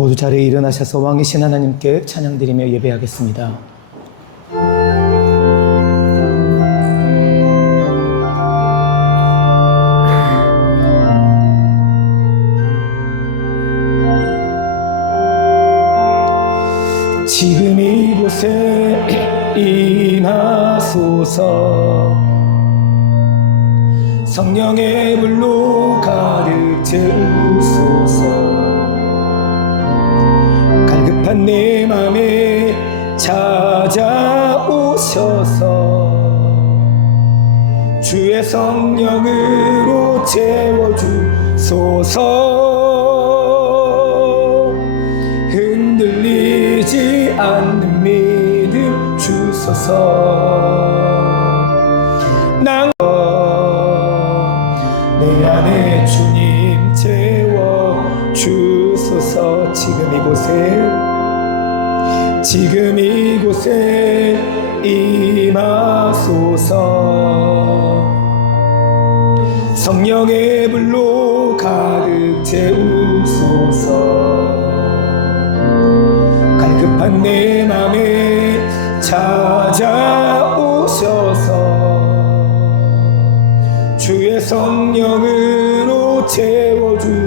모두 자리에 일어나셔서 왕이신 하나님께 찬양드리며 예배하겠습니다. 지금 이곳에 임하소서. 성령의 불로 가득 채우소서. 갈급한 내 맘에 찾아오셔서 주의 성령으로 채워주소서. 흔들리지 않는 믿음 주소서. 내 안에 주님 채워주소서. 지금 이곳에 임하소서. 성령의 불로 가득 채우소서. 갈급한 내 맘에 찾아오셔서 주의 성령으로 채워주소서.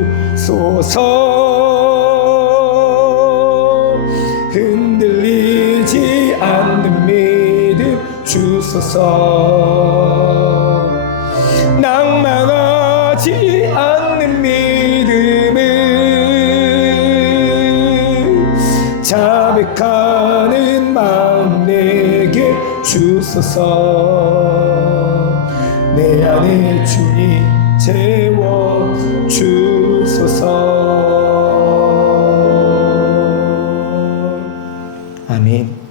흔들리지 않는 믿음 주소서. 낭망하지 않는 믿음을 자백하는 마음 내게 주소서. 내 안에 주님 채워주소서. 아멘.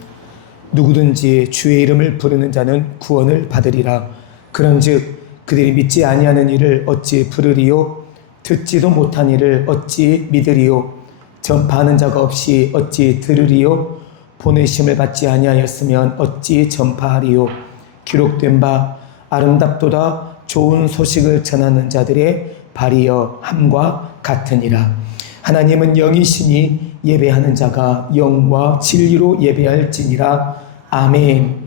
누구든지 주의 이름을 부르는 자는 구원을 받으리라. 그런즉 그들이 믿지 아니하는 이를 어찌 부르리요? 듣지도 못한 이를 어찌 믿으리요? 전파하는 자가 없이 어찌 들으리요? 보내심을 받지 아니하였으면 어찌 전파하리요? 기록된 바 아름답도다 좋은 소식을 전하는 자들의 발이여 함과 같으니라. 하나님은 영이시니 예배하는 자가 영과 진리로 예배할지니라. 아멘.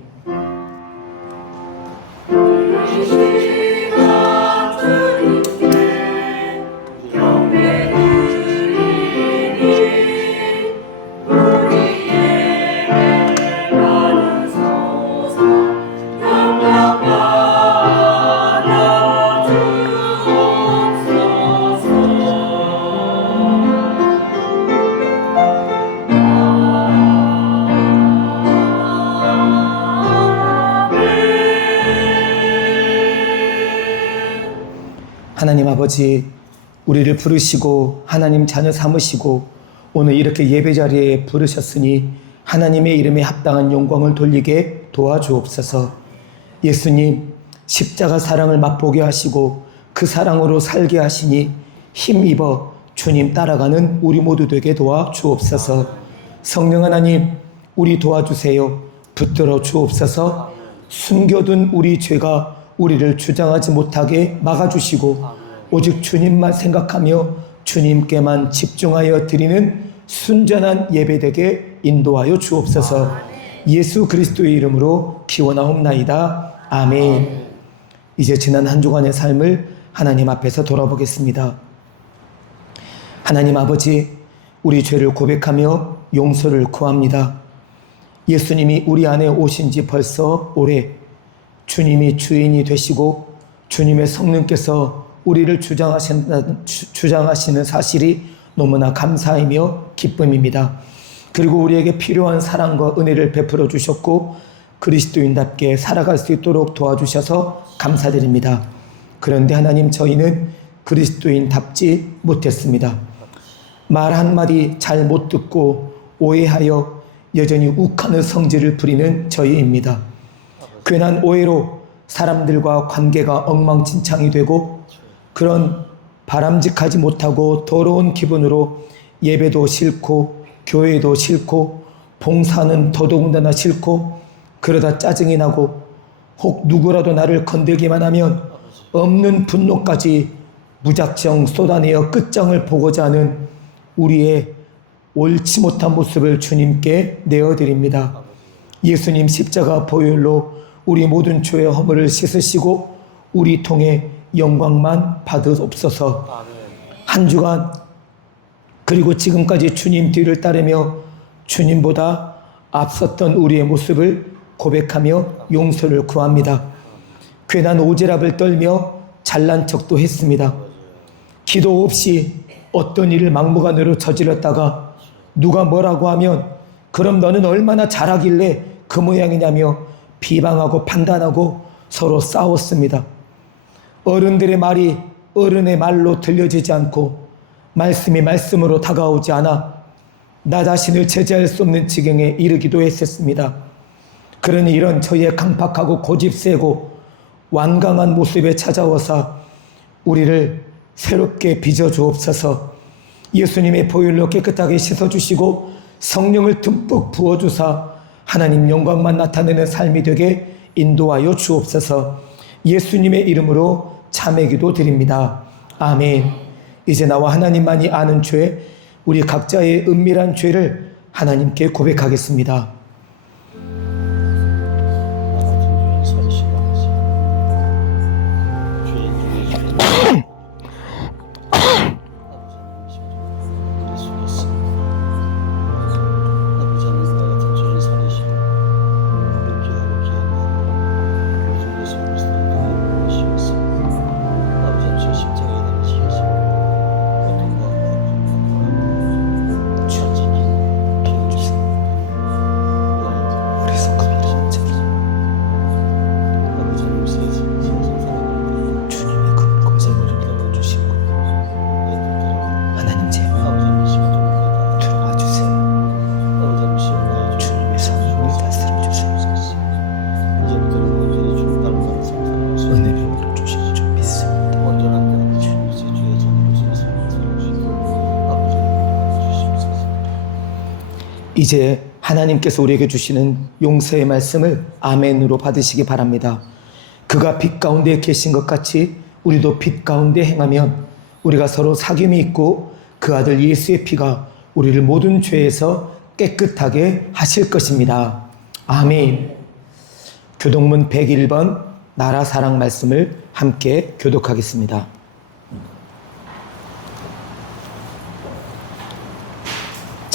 하나님 아버지, 우리를 부르시고 하나님 자녀 삼으시고 오늘 이렇게 예배 자리에 부르셨으니 하나님의 이름에 합당한 영광을 돌리게 도와주옵소서. 예수님, 십자가 사랑을 맛보게 하시고 그 사랑으로 살게 하시니 힘입어 주님 따라가는 우리 모두 되게 도와주옵소서. 성령 하나님, 우리 도와주세요. 붙들어 주옵소서. 숨겨둔 우리 죄가 우리를 주장하지 못하게 막아주시고 오직 주님만 생각하며 주님께만 집중하여 드리는 순전한 예배되게 인도하여 주옵소서. 예수 그리스도의 이름으로 기원하옵나이다. 아멘. 이제 지난 한 주간의 삶을 하나님 앞에서 돌아보겠습니다. 하나님 아버지, 우리 죄를 고백하며 용서를 구합니다. 예수님이 우리 안에 오신 지 벌써 오래, 주님이 주인이 되시고 주님의 성령께서 우리를 주장하시는 사실이 너무나 감사이며 기쁨입니다. 그리고 우리에게 필요한 사랑과 은혜를 베풀어 주셨고 그리스도인답게 살아갈 수 있도록 도와주셔서 감사드립니다. 그런데 하나님, 저희는 그리스도인답지 못했습니다. 말 한마디 잘 못 듣고 오해하여 여전히 욱하는 성질을 부리는 저희입니다. 괜한 오해로 사람들과 관계가 엉망진창이 되고 그런 바람직하지 못하고 더러운 기분으로 예배도 싫고 교회도 싫고 봉사는 더더군다나 싫고 그러다 짜증이 나고 혹 누구라도 나를 건들기만 하면 없는 분노까지 무작정 쏟아내어 끝장을 보고자 하는 우리의 옳지 못한 모습을 주님께 내어드립니다. 예수님 십자가 보혈로 우리 모든 죄의 허물을 씻으시고 우리 통해 영광만 받으옵소서. 한 주간 그리고 지금까지 주님 뒤를 따르며 주님보다 앞섰던 우리의 모습을 고백하며 용서를 구합니다. 괜한 오지랖을 떨며 잘난 척도 했습니다. 기도 없이 어떤 일을 막무가내로 저질렀다가 누가 뭐라고 하면 그럼 너는 얼마나 잘하길래 그 모양이냐며 비방하고 판단하고 서로 싸웠습니다. 어른들의 말이 어른의 말로 들려지지 않고 말씀이 말씀으로 다가오지 않아 나 자신을 제재할 수 없는 지경에 이르기도 했었습니다. 그러니 이런 저희의 강팍하고 고집세고 완강한 모습에 찾아와서 우리를 새롭게 빚어주옵소서. 예수님의 보혈로 깨끗하게 씻어주시고 성령을 듬뿍 부어주사 하나님 영광만 나타내는 삶이 되게 인도하여 주옵소서. 예수님의 이름으로 참회기도 드립니다. 아멘. 이제 나와 하나님만이 아는 죄, 우리 각자의 은밀한 죄를 하나님께 고백하겠습니다. 이제 하나님께서 우리에게 주시는 용서의 말씀을 아멘으로 받으시기 바랍니다. 그가 빛 가운데 계신 것 같이 우리도 빛 가운데 행하면 우리가 서로 사귐이 있고 그 아들 예수의 피가 우리를 모든 죄에서 깨끗하게 하실 것입니다. 아멘. 교독문 101번 나라 사랑 말씀을 함께 교독하겠습니다.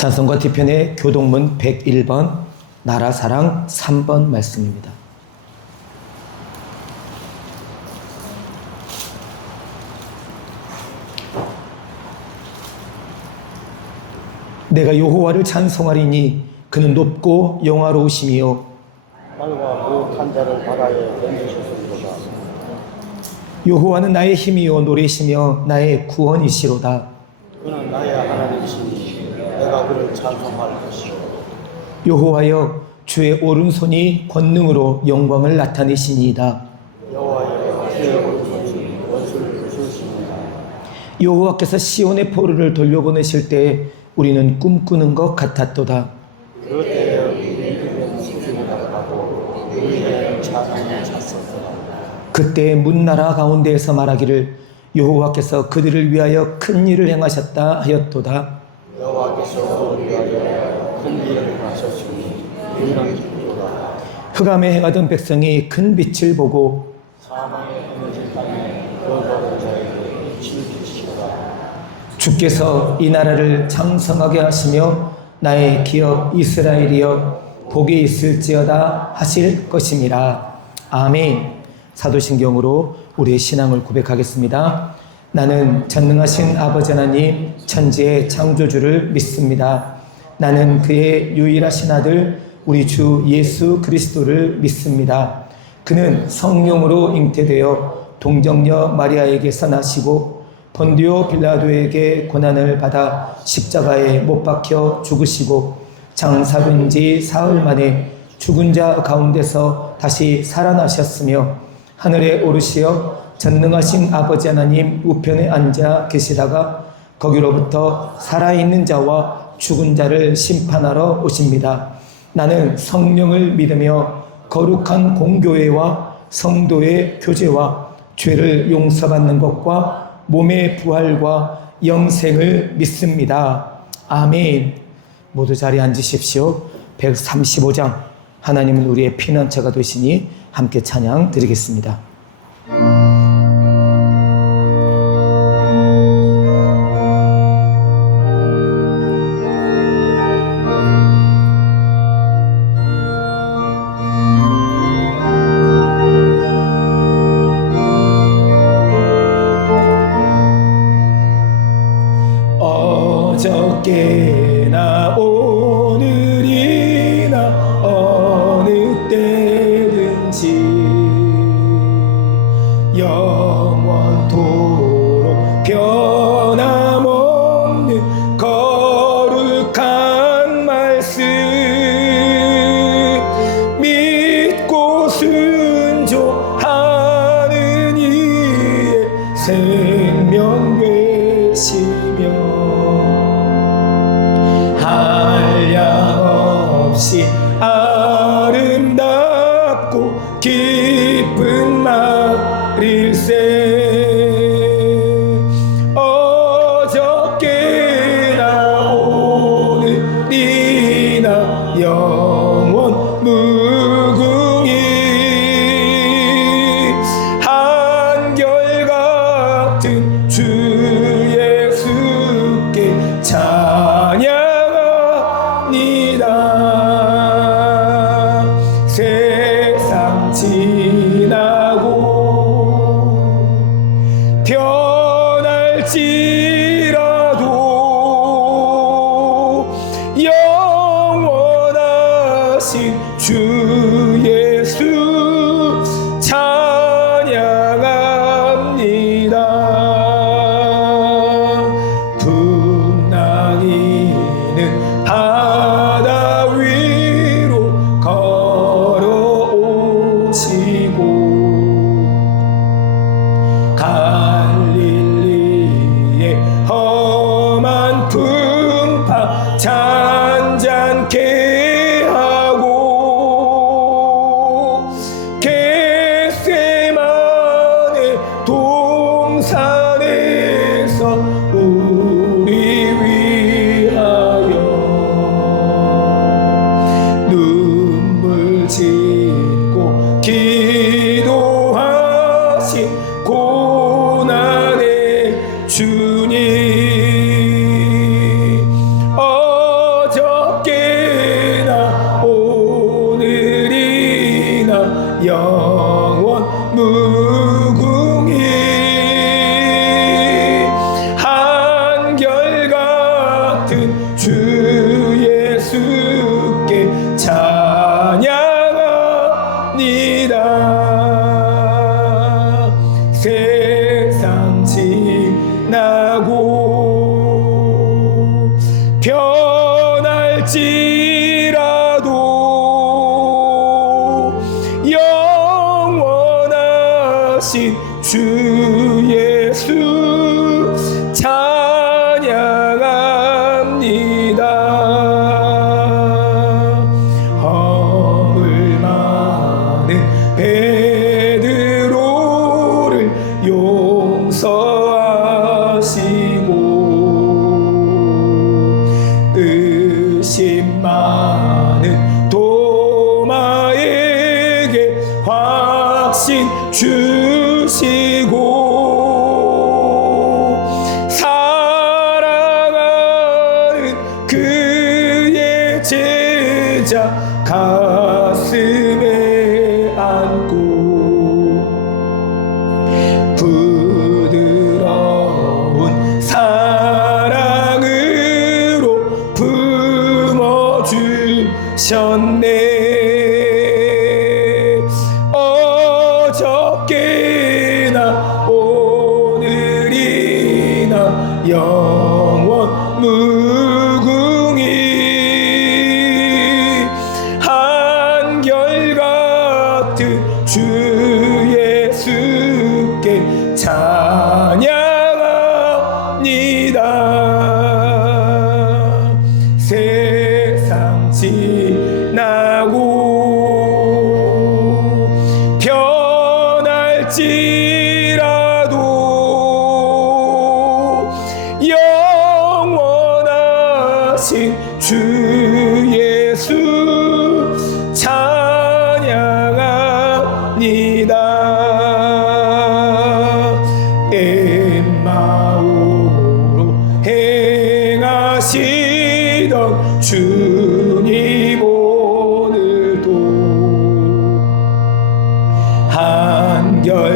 찬송가 뒤편의 교독문 101번 나라 사랑 3번 말씀입니다. 내가 여호와를 찬송하리니 그는 높고 영화로우시며 말과 무혹한 자를 바다에 던지셨습니다. 여호와는 나의 힘이요 노래시며 나의 구원이시로다. 그는 나의 하나님이시니 내가 그를 찬송할 것이요. 여호와여 주의 오른손이 권능으로 영광을 나타내시니이다. 여호와여 주의 오른손이 원수를 부수십니다. 여호와께서 시온의 포로를 돌려보내실 때 우리는 꿈꾸는 것 같았도다. 그 때에 우리는 수준을 나가고 우리의 찬양을 찼었다. 그때 문나라 가운데에서 말하기를 여호와께서 그들을 위하여 큰 일을 행하셨다 하였도다. 여호와께서 우리하여 큰 일을 행하셨으니 우리는 기쁘도다. 흑암에 행하던 백성이 큰 빛을 보고 사망의 끊어진 땅에 거룩한 자에게 빛을 비치시다. 주께서 이 나라를 장성하게 하시며 나의 기업 이스라엘이여 복이 있을지어다 하실 것임이라. 아멘. 사도신경으로 우리의 신앙을 고백하겠습니다. 나는 전능하신 아버지 하나님 천지의 창조주를 믿습니다. 나는 그의 유일하신 아들 우리 주 예수 그리스도를 믿습니다. 그는 성령으로 잉태되어 동정녀 마리아에게서 나시고 본디오 빌라도에게 고난을 받아 십자가에 못 박혀 죽으시고 장사된 지 사흘 만에 죽은 자 가운데서 다시 살아나셨으며 하늘에 오르시어 전능하신 아버지 하나님 우편에 앉아 계시다가 거기로부터 살아있는 자와 죽은 자를 심판하러 오십니다. 나는 성령을 믿으며 거룩한 공교회와 성도의 교제와 죄를 용서받는 것과 몸의 부활과 영생을 믿습니다. 아멘. 모두 자리에 앉으십시오. 135장 하나님은 우리의 피난처가 되시니 함께 찬양 드리겠습니다. 어저께나 오늘이나 어느 때든지 영원토록 변함없는 거룩한 말씀 믿고 순종하는 이의 생명 되시며 한량없이 아름답고 깊은 말일세 어저께나 오늘이나 영원 무궁히 한결같은 주 예수께 찬양합니다. 세상 지나고 변할지라도 영원하신 주 예수 찬양합니다. 풍랑이는 바다 위로 걸어오시고 갈릴리의 험한 풍파 잔잔케 하고 겟세마네 동산에서 우리 위하여 눈물 짓고 기도하신 고난의 주님 어저께나 오늘이나 영원 무궁히 한결같은 주 예수께 찬양합니다. 세상 지나고 변할지라도 영원하신 주 예수 찬양합니다. 허물 많은 베드로를 용서하시고 의심 많은 도마에게 확신 주시고 사랑하는 그의 제자 가슴에 안고 부드러운 사랑으로 품어주셨네. 어저께나 오늘이나 영원 무궁히 한결같은 주 예수께 찬양합니다. 세상 지나고 변할지라도 영원하신 주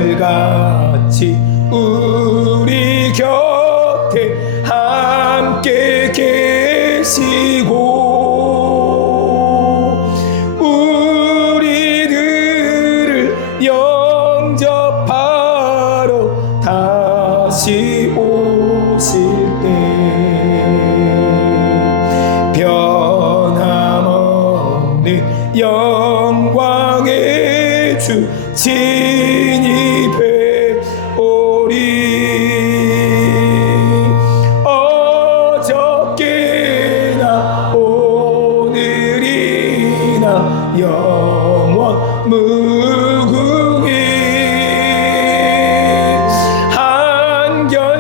한결같이 우리 곁에 함께 계시고 우리들을 영접하러 다시 오실 때 변함없는 영광의 주 진입해 오리. 어저께나 오늘이나 영원 무궁히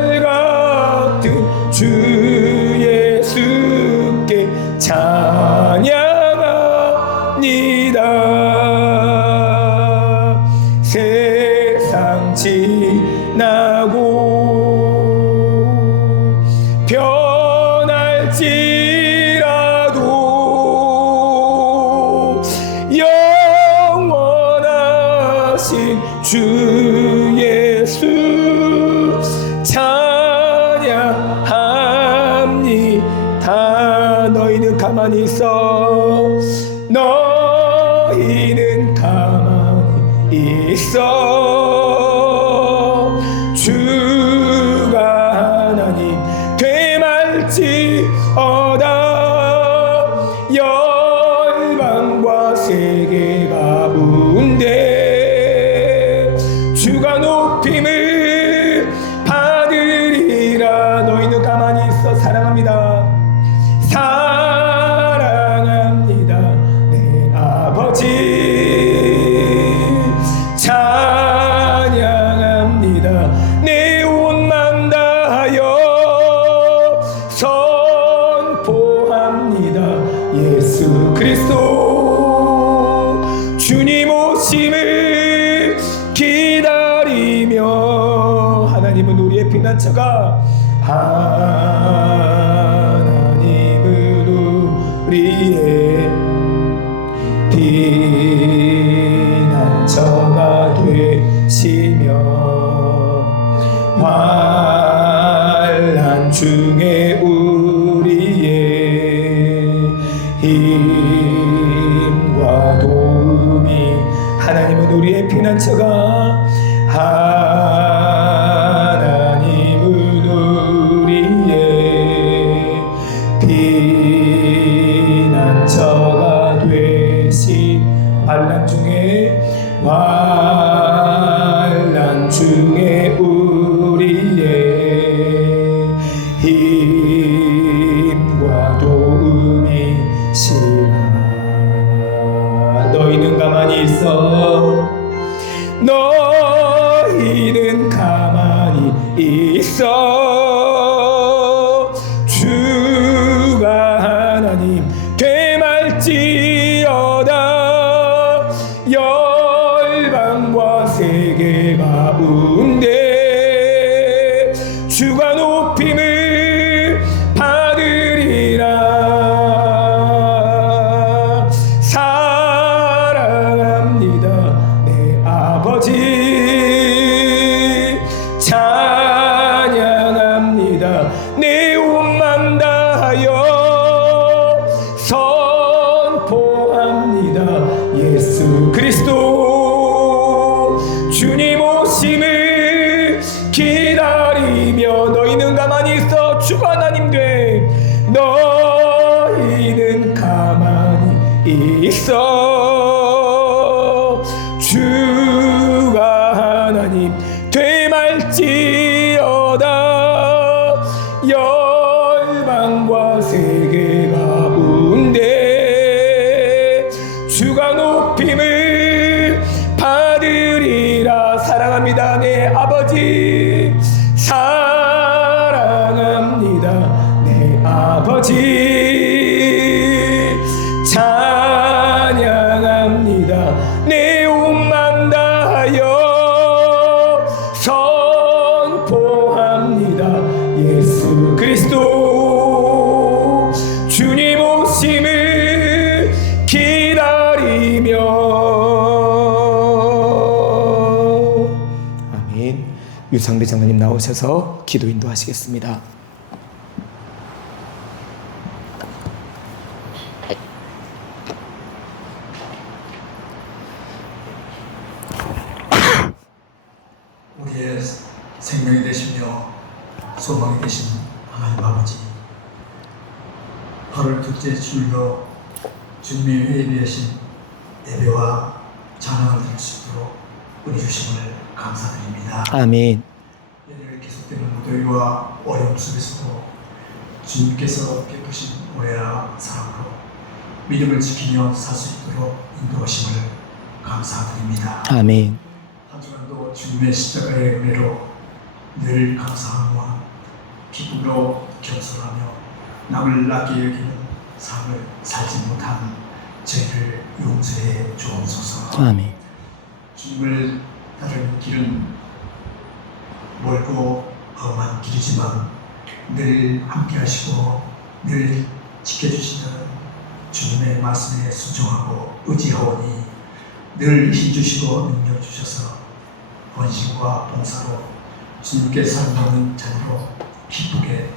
한결같은 주 예수께 찬양합니다. 세상 지나고 변할지라도 영원하신 주 예수 찬양합니다. 너희는 가만히 있어. 너희는 가만히 있어. 주가 하나님 되말지어다. 열방과 세계 가운데 주가 높임을 받으리라. 너희는 가만히 있어. 사랑합니다. 사랑합니다. 내 아버지 찬양합니다. 내 옷만 다하여 선포합니다. 예수 그리스도 주님 오심을 기다리며 하나님은 우리의 피난처가 하나님은 우리의 피난처가 되시며 환난 중에 우리의 힘과 도움이 하나님은 우리의 피난처가 하나님은 우리의 피난처가 되시 환난 중에 환난 중에 우리의 힘과 도움이시라. 너희는 가만히 있어. 너희는 가만히 있어. 주가 하나님 되말지어다. 열방과 세계 가운데 주가 높임을 받으리라. 사랑합니다. 내 아버지 찬양합니다. 내 옷만 다하여 선포합니다. 예수 그리스도 주님 오심을 기다리며 너희는 가만히 있어. 주가 하나님 돼. 너희는 가만히 있어. 주가 하나님 되말지어다. 열방과 세계 가운데 주가 높임을 받으리라. 사랑합니다. 내 아버지 사랑합니다. 내 아버지 찬양합니다. 내 옷만 다하여 선포합니다. 예수 그리스도 주님 오심을 기다리며 유상배 장로님 나오셔서 기도 인도하시겠습니다. 우리의 생명이 되시며 소망이 되신 하나님 아버지, 8월 둘째 주일로 주님의 예비하신 예배와 찬양을 드릴 수 있도록 은혜 주심을 감사드립니다. 아멘. 연일 계속되는 무더위와 어려움 속에서도 주님께서 베푸신 오해와 사랑으로 믿음을 지키며 살 수 있도록 인도하심을 감사드립니다. 아멘. 한 주간도 주님의 십자가의 은혜로 늘 감사하며 기쁨으로 겸손하며 남을 나게 여기는 삶을 살지 못한 저희를 용서해 주옵소서. 아멘. 주님을 따르는 길은 멀고 험한 길이지만 늘 함께 하시고 늘 지켜주시는 주님의 말씀에 순종하고 의지하오니 늘 힘주시고 능력 주셔서 헌신과 봉사로 주님께 사랑하는 자녀로 기쁘게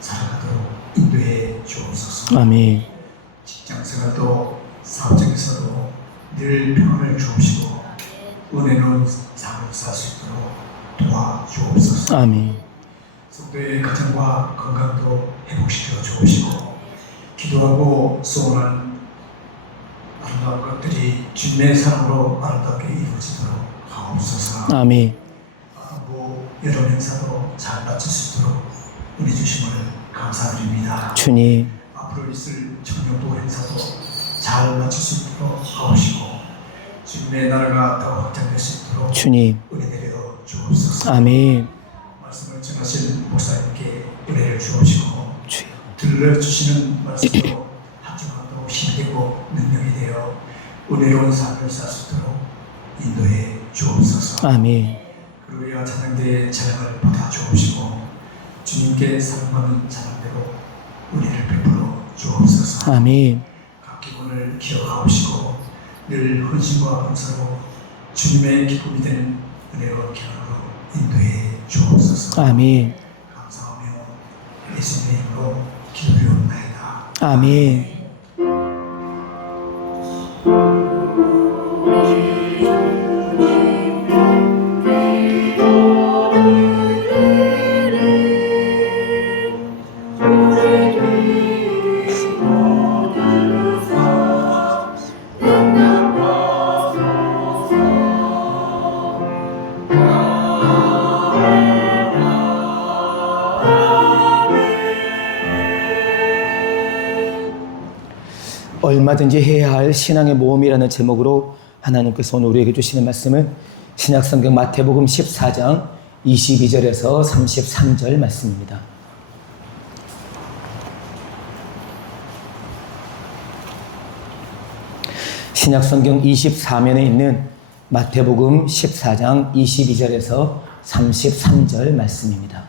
살아가도록 인도해 주옵소서. 아멘. 직장생활도 사업장에서도 늘 평안을 주옵시고 은혜로운 삶을 살 수 있도록 도와주옵소서. 아멘. 성도의 가정과 건강도 회복시켜 주옵시고 기도하고 소원한 아름다운 것들이 주님의 사랑으로 아름답게 이루어지도록 하옵소서. 아멘. 뭐 여러 행사도 잘 마칠 수 있도록 은혜 주심을 감사드립니다. 주님. 앞으로 있을 청년도 행사도 잘 마칠 수 있도록 하옵시고 주님의 나라가 더 확장될 수 있도록 주님. 은혜 내려 주옵소서. 아멘. 말씀을 전하실 목사님께 은혜를 주옵시고 주여. 들려주시는 말씀으로 한 주간도 힘되고 능력이 되어 은혜로운 삶을 살 수 있도록 인도해 주옵소서. 아멘. 그리고 찬양대의 찬양을 받아 주옵시고 주님께 사랑받는 찬양대로 은혜를 베풀어 주옵소서. 아멘. 각 기본을 기억하옵시고 늘 헌신과 봉사로 주님의 기쁨이 되는 은혜와 기쁨으로 인도해 주옵소서. 아멘. 감사하며 예수님의 이름으로 기도드리옵나이다. 아멘. 얼마든지 해야 할 신앙의 모험이라는 제목으로 하나님께서 오늘 우리에게 주시는 말씀은 신약성경 마태복음 14장 22절에서 33절 말씀입니다. 신약성경 24면에 있는 마태복음 14장 22절에서 33절 말씀입니다.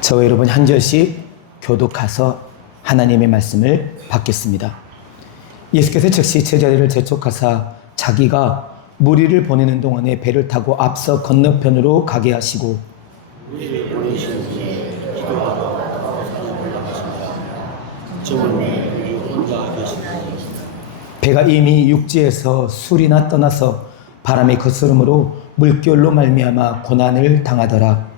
저와 여러분 한 절씩 교독하서 하나님의 말씀을 받겠습니다. 예수께서 즉시 제자들을 재촉하사 자기가 무리를 보내는 동안에 배를 타고 앞서 건너편으로 가게 하시고 배가 이미 육지에서 술이나 떠나서 바람의 거스름으로 물결로 말미암아 고난을 당하더라.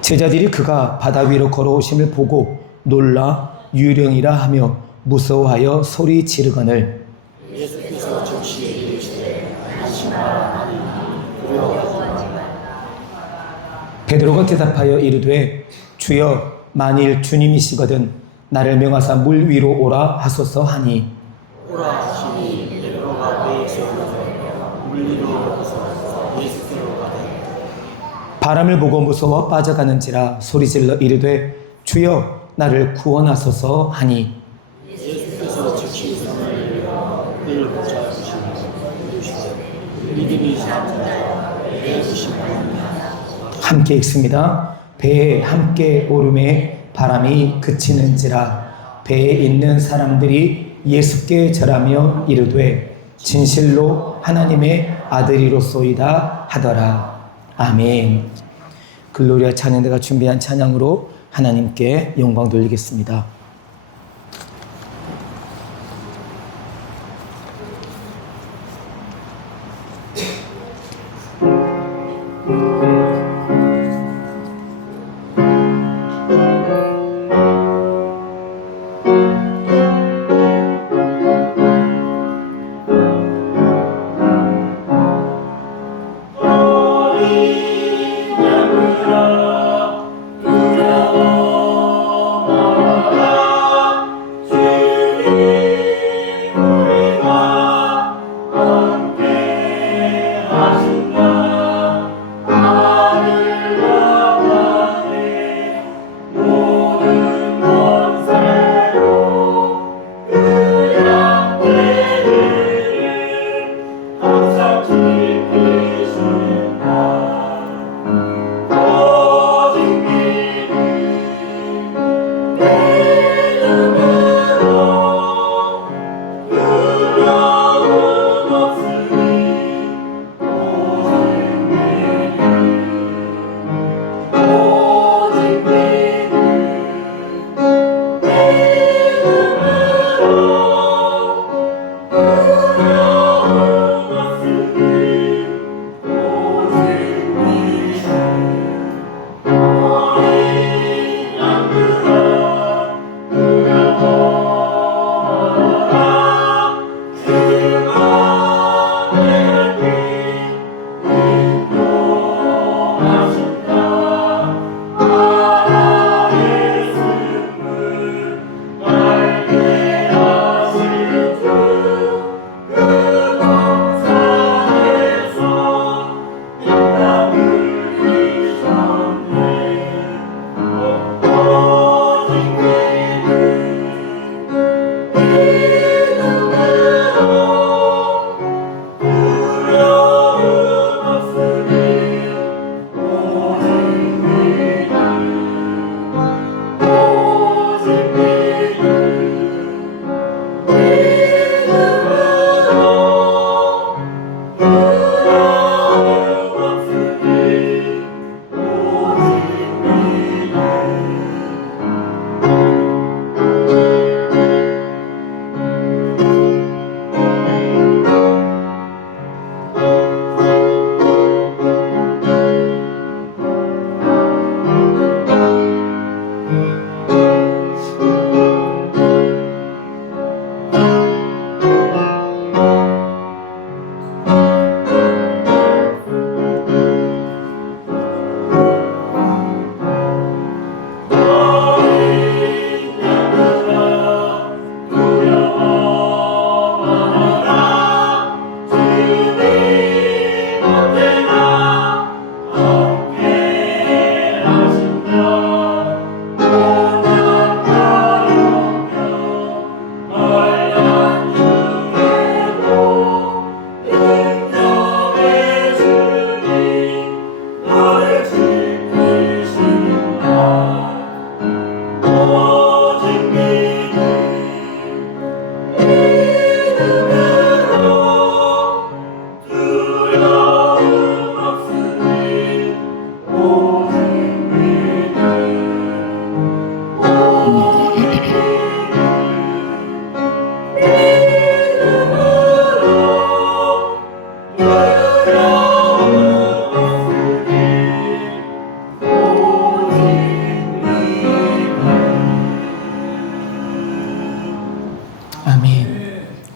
제자들이 그가 바다 위로 걸어오심을 보고 놀라 유령이라 하며 무서워하여 소리 지르거늘 베드로가 대답하여 이르되 주여 만일 주님이시거든 나를 명하사 물 위로 오라 하소서 하니 오라 하시니 베드로가 배에 쏘면서 물 위로 오르서 예수께로 가되 바람을 보고 무서워 빠져가는지라 소리질러 이르되 주여 나를 구원하소서 하니 예수께서 즉시 손을 들어 그를 붙잡으시니 믿음이 작은 자여 내 주심을 함께 읽습니다. 배에 함께 오름에 바람이 그치는지라. 배에 있는 사람들이 예수께 절하며 이르되 진실로 하나님의 아들이로소이다 하더라. 아멘. 글로리아 찬양대가 준비한 찬양으로 하나님께 영광 돌리겠습니다.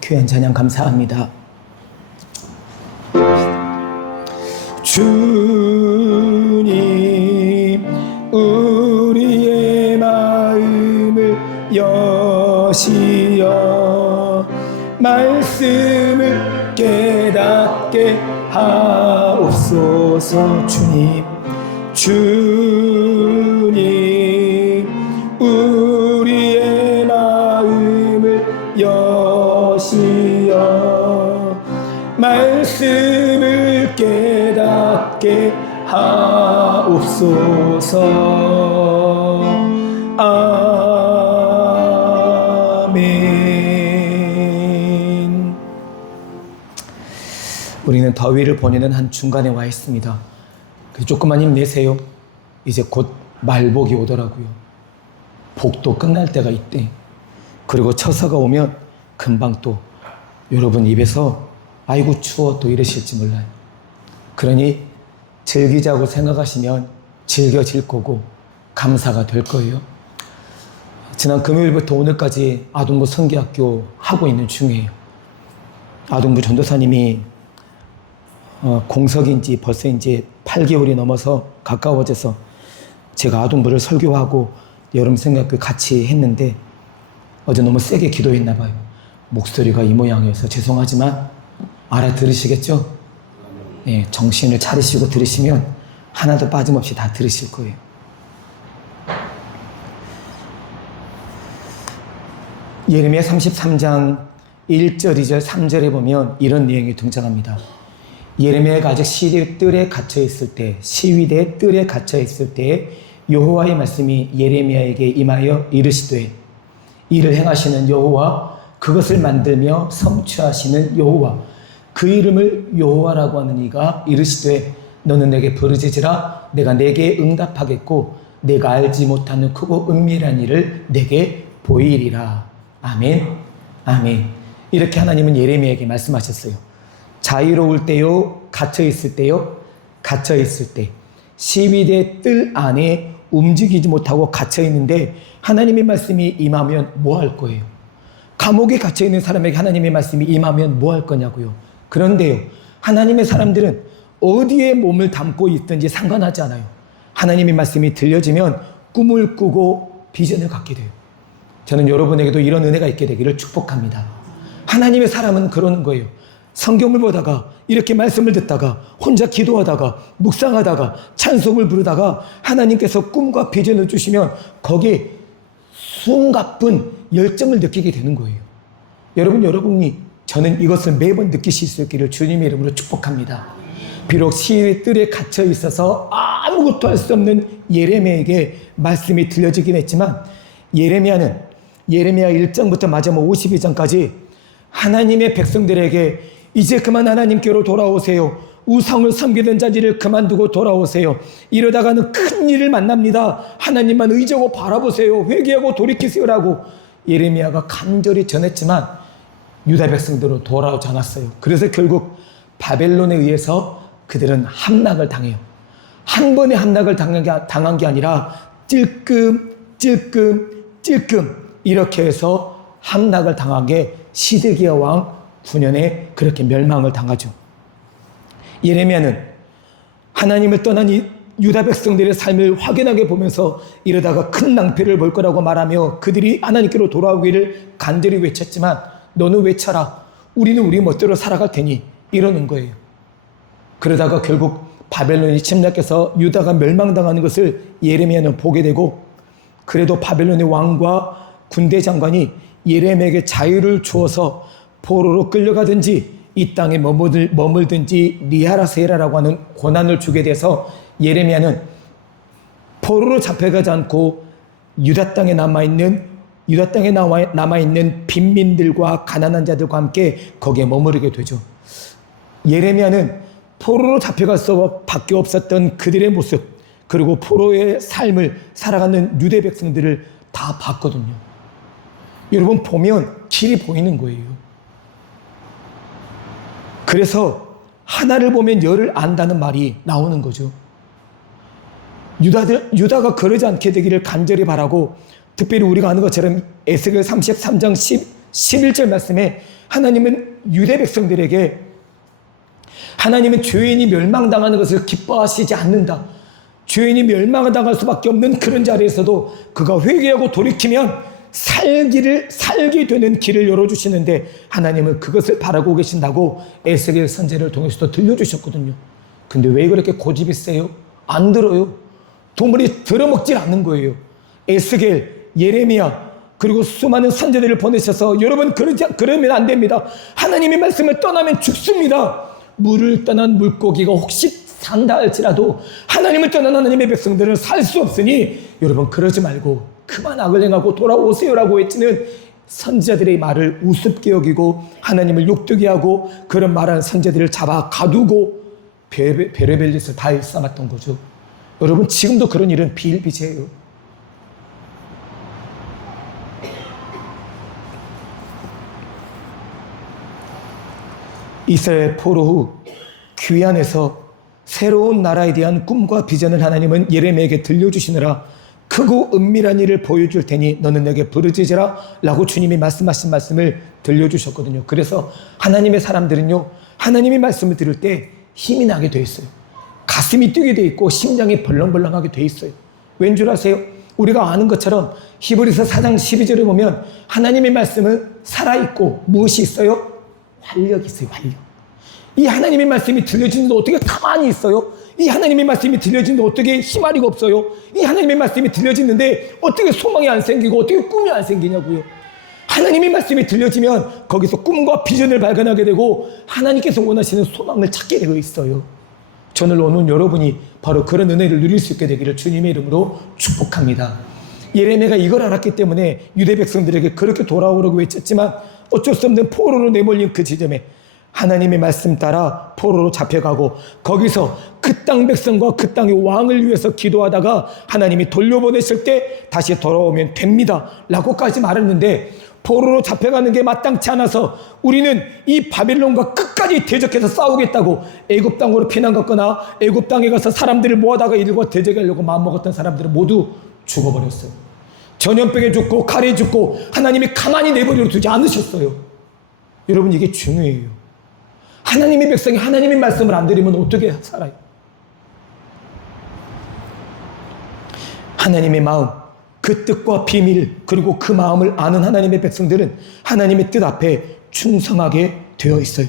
귀한 찬양 감사합니다. 주님 우리의 마음을 여시어 말씀을 깨닫게 하옵소서. 주님 우리의 마음을 여시어 말씀을 깨닫게 하옵소서. 우리는 더위를 보내는 한 중간에 와 있습니다. 조금만 힘내세요. 이제 곧 말복이 오더라고요. 복도 끝날 때가 있대. 그리고 처서가 오면 금방 또 여러분 입에서 아이고 추워 또 이러실지 몰라요. 그러니 즐기자고 생각하시면 즐겨질 거고 감사가 될 거예요. 지난 금요일부터 오늘까지 아동부 성기학교 하고 있는 중이에요. 아동부 전도사님이 공석인 지 벌써 이제 8개월이 넘어서 가까워져서 제가 아동부를 설교하고 여름 성경학교 같이 했는데 어제 너무 세게 기도했나 봐요. 목소리가 이 모양이어서 죄송하지만 알아들으시겠죠? 예, 정신을 차리시고 들으시면 하나도 빠짐없이 다 들으실 거예요. 예레미야 33장 1절, 2절, 3절에 보면 이런 내용이 등장합니다. 예레미야가 아직 시위대 뜰에 갇혀있을 때, 시위대 뜰에 갇혀있을 때 여호와의 말씀이 예레미야에게 임하여 이르시되 이를 행하시는 여호와, 그것을 만들며 성취하시는 여호와, 그 이름을 여호와라고 하는 이가 이르시되 너는 내게 부르짖으라. 내가 내게 응답하겠고 내가 알지 못하는 크고 은밀한 일을 내게 보이리라. 아멘. 아멘. 이렇게 하나님은 예레미야에게 말씀하셨어요. 자유로울 때요, 갇혀있을 때요, 갇혀있을 때, 시위대 뜰 안에 움직이지 못하고 갇혀있는데 하나님의 말씀이 임하면 뭐 할 거예요? 감옥에 갇혀있는 사람에게 하나님의 말씀이 임하면 뭐 할 거냐고요? 그런데요, 하나님의 사람들은 어디에 몸을 담고 있든지 상관하지 않아요. 하나님의 말씀이 들려지면 꿈을 꾸고 비전을 갖게 돼요. 저는 여러분에게도 이런 은혜가 있게 되기를 축복합니다. 하나님의 사람은 그러는 거예요. 성경을 보다가 이렇게 말씀을 듣다가 혼자 기도하다가 묵상하다가 찬송을 부르다가 하나님께서 꿈과 비전을 주시면 거기에 숨가쁜 열정을 느끼게 되는 거예요. 여러분이 저는 이것을 매번 느끼실 수 있기를 주님의 이름으로 축복합니다. 비록 시위 뜰에 갇혀 있어서 아무것도 할 수 없는 예레미야에게 말씀이 들려지긴 했지만 예레미야 1장부터 마지막 52장까지 하나님의 백성들에게 이제 그만 하나님께로 돌아오세요. 우상을 섬기던 자리를 그만두고 돌아오세요. 이러다가는 큰 일을 만납니다. 하나님만 의지하고 바라보세요. 회개하고 돌이키세요라고 예레미야가 간절히 전했지만 유다 백성들은 돌아오지 않았어요. 그래서 결국 바벨론에 의해서 그들은 함락을 당해요. 한 번에 함락을 당한 게 아니라 찔끔 이렇게 해서 함락을 당하게 시드기야 왕 9년에 그렇게 멸망을 당하죠. 예레미야는 하나님을 떠난 이 유다 백성들의 삶을 확연하게 보면서 이러다가 큰 낭패를 볼 거라고 말하며 그들이 하나님께로 돌아오기를 간절히 외쳤지만 너는 외쳐라. 우리는 우리 멋대로 살아갈 테니 이러는 거예요. 그러다가 결국 바벨론이 침략해서 유다가 멸망당하는 것을 예레미야는 보게 되고 그래도 바벨론의 왕과 군대 장관이 예레미야에게 자유를 주어서 포로로 끌려가든지 이 땅에 머물든지 리하라세라라고 하는 권한을 주게 돼서 예레미야는 포로로 잡혀가지 않고 유다 땅에 남아있는 빈민들과 가난한 자들과 함께 거기에 머무르게 되죠. 예레미야는 포로로 잡혀갈 수밖에 없었던 그들의 모습 그리고 포로의 삶을 살아가는 유대 백성들을 다 봤거든요. 여러분 보면 길이 보이는 거예요. 그래서 하나를 보면 열을 안다는 말이 나오는 거죠. 유다가 그러지 않게 되기를 간절히 바라고 특별히 우리가 아는 것처럼 에스겔 33장 11절 말씀에 하나님은 유대 백성들에게 하나님은 죄인이 멸망당하는 것을 기뻐하시지 않는다. 죄인이 멸망당할 수밖에 없는 그런 자리에서도 그가 회개하고 돌이키면 살게 되는 길을 열어주시는데 하나님은 그것을 바라고 계신다고 에스겔 선지자를 통해서도 들려주셨거든요. 근데 왜 그렇게 고집이 세요? 안 들어요. 도무지 들어먹질 않는 거예요. 에스겔, 예레미야 그리고 수많은 선지자들을 보내셔서 여러분 그러면 안 됩니다. 하나님의 말씀을 떠나면 죽습니다. 물을 떠난 물고기가 혹시 산다 할지라도 하나님을 떠난 하나님의 백성들은 살 수 없으니 여러분 그러지 말고 그만 악을 행하고 돌아오세요라고 외치는 선지자들의 말을 우습게 여기고 하나님을 욕되게 하고 그런 말하는 선지자들을 잡아 가두고 별의별 짓을 다 일삼았던 거죠. 여러분, 지금도 그런 일은 비일비재해요. 이스라엘 포로 후 귀환에서 새로운 나라에 대한 꿈과 비전을 하나님은 예레미야에게 들려주시느라 크고 은밀한 일을 보여줄 테니 너는 내게 부르짖으라 라고 주님이 말씀하신 말씀을 들려주셨거든요. 그래서 하나님의 사람들은요, 하나님의 말씀을 들을 때 힘이 나게 돼 있어요. 가슴이 뛰게 돼 있고 심장이 벌렁벌렁하게 돼 있어요. 왠 줄 아세요? 우리가 아는 것처럼 히브리서 4장 12절에 보면 하나님의 말씀은 살아있고 무엇이 있어요? 활력이 있어요. 활력. 이 하나님의 말씀이 들려지는데 어떻게 가만히 있어요? 이 하나님의 말씀이 들려지는데 어떻게 희마리가 없어요? 이 하나님의 말씀이 들려지는데 어떻게 소망이 안 생기고 어떻게 꿈이 안 생기냐고요. 하나님의 말씀이 들려지면 거기서 꿈과 비전을 발견하게 되고 하나님께서 원하시는 소망을 찾게 되어 있어요. 저는 오늘 여러분이 바로 그런 은혜를 누릴 수 있게 되기를 주님의 이름으로 축복합니다. 예레미야가 이걸 알았기 때문에 유대 백성들에게 그렇게 돌아오라고 외쳤지만 어쩔 수 없는 포로로 내몰린 그 지점에 하나님의 말씀 따라 포로로 잡혀가고 거기서 그 땅 백성과 그 땅의 왕을 위해서 기도하다가 하나님이 돌려보내실 때 다시 돌아오면 됩니다 라고까지 말했는데, 포로로 잡혀가는 게 마땅치 않아서 우리는 이 바빌론과 끝까지 대적해서 싸우겠다고 애굽 땅으로 피난 갔거나 애굽 땅에 가서 사람들을 모아다가 이들과 대적하려고 마음먹었던 사람들은 모두 죽어버렸어요. 전염병에 죽고 칼에 죽고 하나님이 가만히 내버려 두지 않으셨어요. 여러분, 이게 중요해요. 하나님의 백성이 하나님의 말씀을 안 들으면 어떻게 살아요? 하나님의 마음, 그 뜻과 비밀, 그리고 그 마음을 아는 하나님의 백성들은 하나님의 뜻 앞에 충성하게 되어 있어요.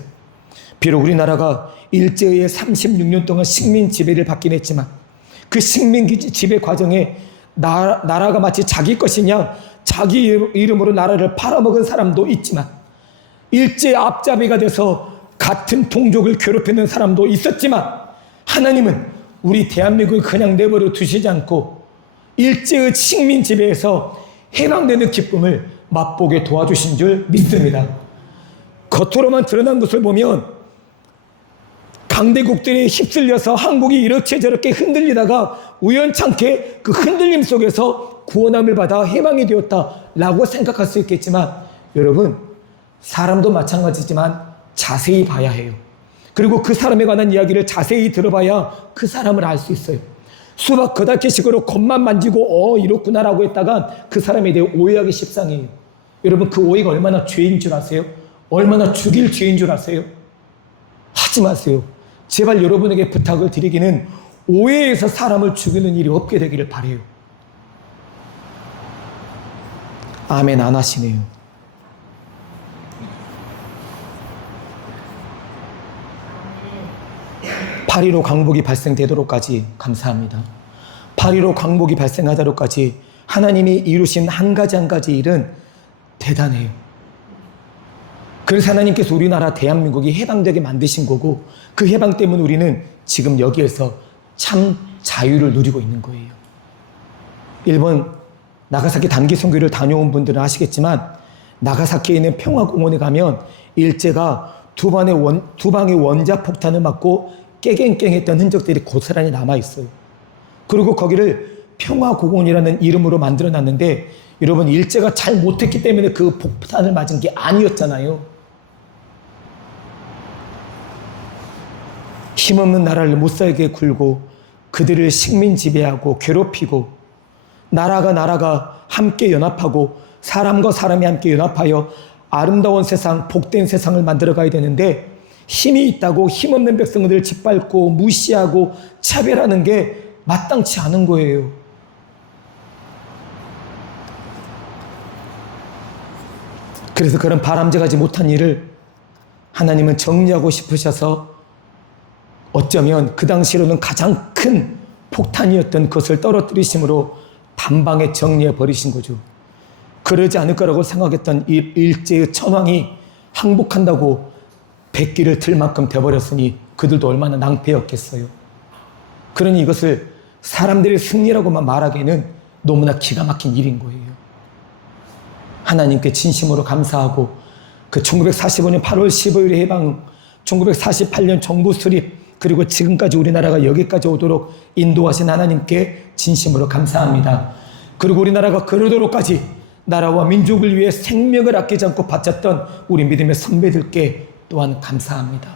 비록 우리나라가 일제의 36년 동안 식민 지배를 받긴 했지만 그 식민 지배 과정에 나라가 마치 자기 것이냐 자기 이름으로 나라를 팔아먹은 사람도 있지만, 일제 앞잡이가 돼서 같은 동족을 괴롭히는 사람도 있었지만, 하나님은 우리 대한민국을 그냥 내버려 두시지 않고 일제의 식민 지배에서 해방되는 기쁨을 맛보게 도와주신 줄 믿습니다. 겉으로만 드러난 것을 보면 강대국들이 휩쓸려서 한국이 이렇게 저렇게 흔들리다가 우연찮게 그 흔들림 속에서 구원함을 받아 해방이 되었다라고 생각할 수 있겠지만, 여러분, 사람도 마찬가지지만 자세히 봐야 해요. 그리고 그 사람에 관한 이야기를 자세히 들어봐야 그 사람을 알 수 있어요. 수박 거다기식으로 겉만 만지고 이렇구나라고 했다가 그 사람에 대해 오해하기 십상이에요. 여러분, 그 오해가 얼마나 죄인 줄 아세요? 얼마나 죽일 죄인 줄 아세요? 하지 마세요. 제발 여러분에게 부탁을 드리기는 오해에서 사람을 죽이는 일이 없게 되기를 바라요. 아멘 안 하시네요. (8.15) 광복이 발생되도록까지 감사합니다. (8.15) 광복이 발생하도록까지 하나님이 이루신 한 가지 일은 대단해요. 그래서 하나님께서 우리나라 대한민국이 해방되게 만드신 거고, 그 해방 때문에 우리는 지금 여기에서 참 자유를 누리고 있는 거예요. 일본 나가사키 단기 선교를 다녀온 분들은 아시겠지만, 나가사키에 있는 평화공원에 가면 일제가 두 방의 원자 폭탄을 맞고 깨갱깽했던 흔적들이 고스란히 남아있어요. 그리고 거기를 평화공원이라는 이름으로 만들어놨는데, 여러분, 일제가 잘 못했기 때문에 그 폭탄을 맞은 게 아니었잖아요. 힘없는 나라를 못살게 굴고 그들을 식민 지배하고 괴롭히고, 나라가 함께 연합하고 사람과 사람이 함께 연합하여 아름다운 세상, 복된 세상을 만들어 가야 되는데, 힘이 있다고 힘없는 백성들을 짓밟고 무시하고 차별하는 게 마땅치 않은 거예요. 그래서 그런 바람직하지 못한 일을 하나님은 정리하고 싶으셔서 어쩌면 그 당시로는 가장 큰 폭탄이었던 것을 떨어뜨리심으로 단방에 정리해 버리신 거죠. 그러지 않을 거라고 생각했던 일제의 천황이 항복한다고 백기를 틀 만큼 돼버렸으니 그들도 얼마나 낭패였겠어요. 그러니 이것을 사람들의 승리라고만 말하기에는 너무나 기가 막힌 일인 거예요. 하나님께 진심으로 감사하고 그 1945년 8월 15일에 해방, 1948년 정부 수립, 그리고 지금까지 우리나라가 여기까지 오도록 인도하신 하나님께 진심으로 감사합니다. 그리고 우리나라가 그러도록까지 나라와 민족을 위해 생명을 아끼지 않고 바쳤던 우리 믿음의 선배들께 또한 감사합니다.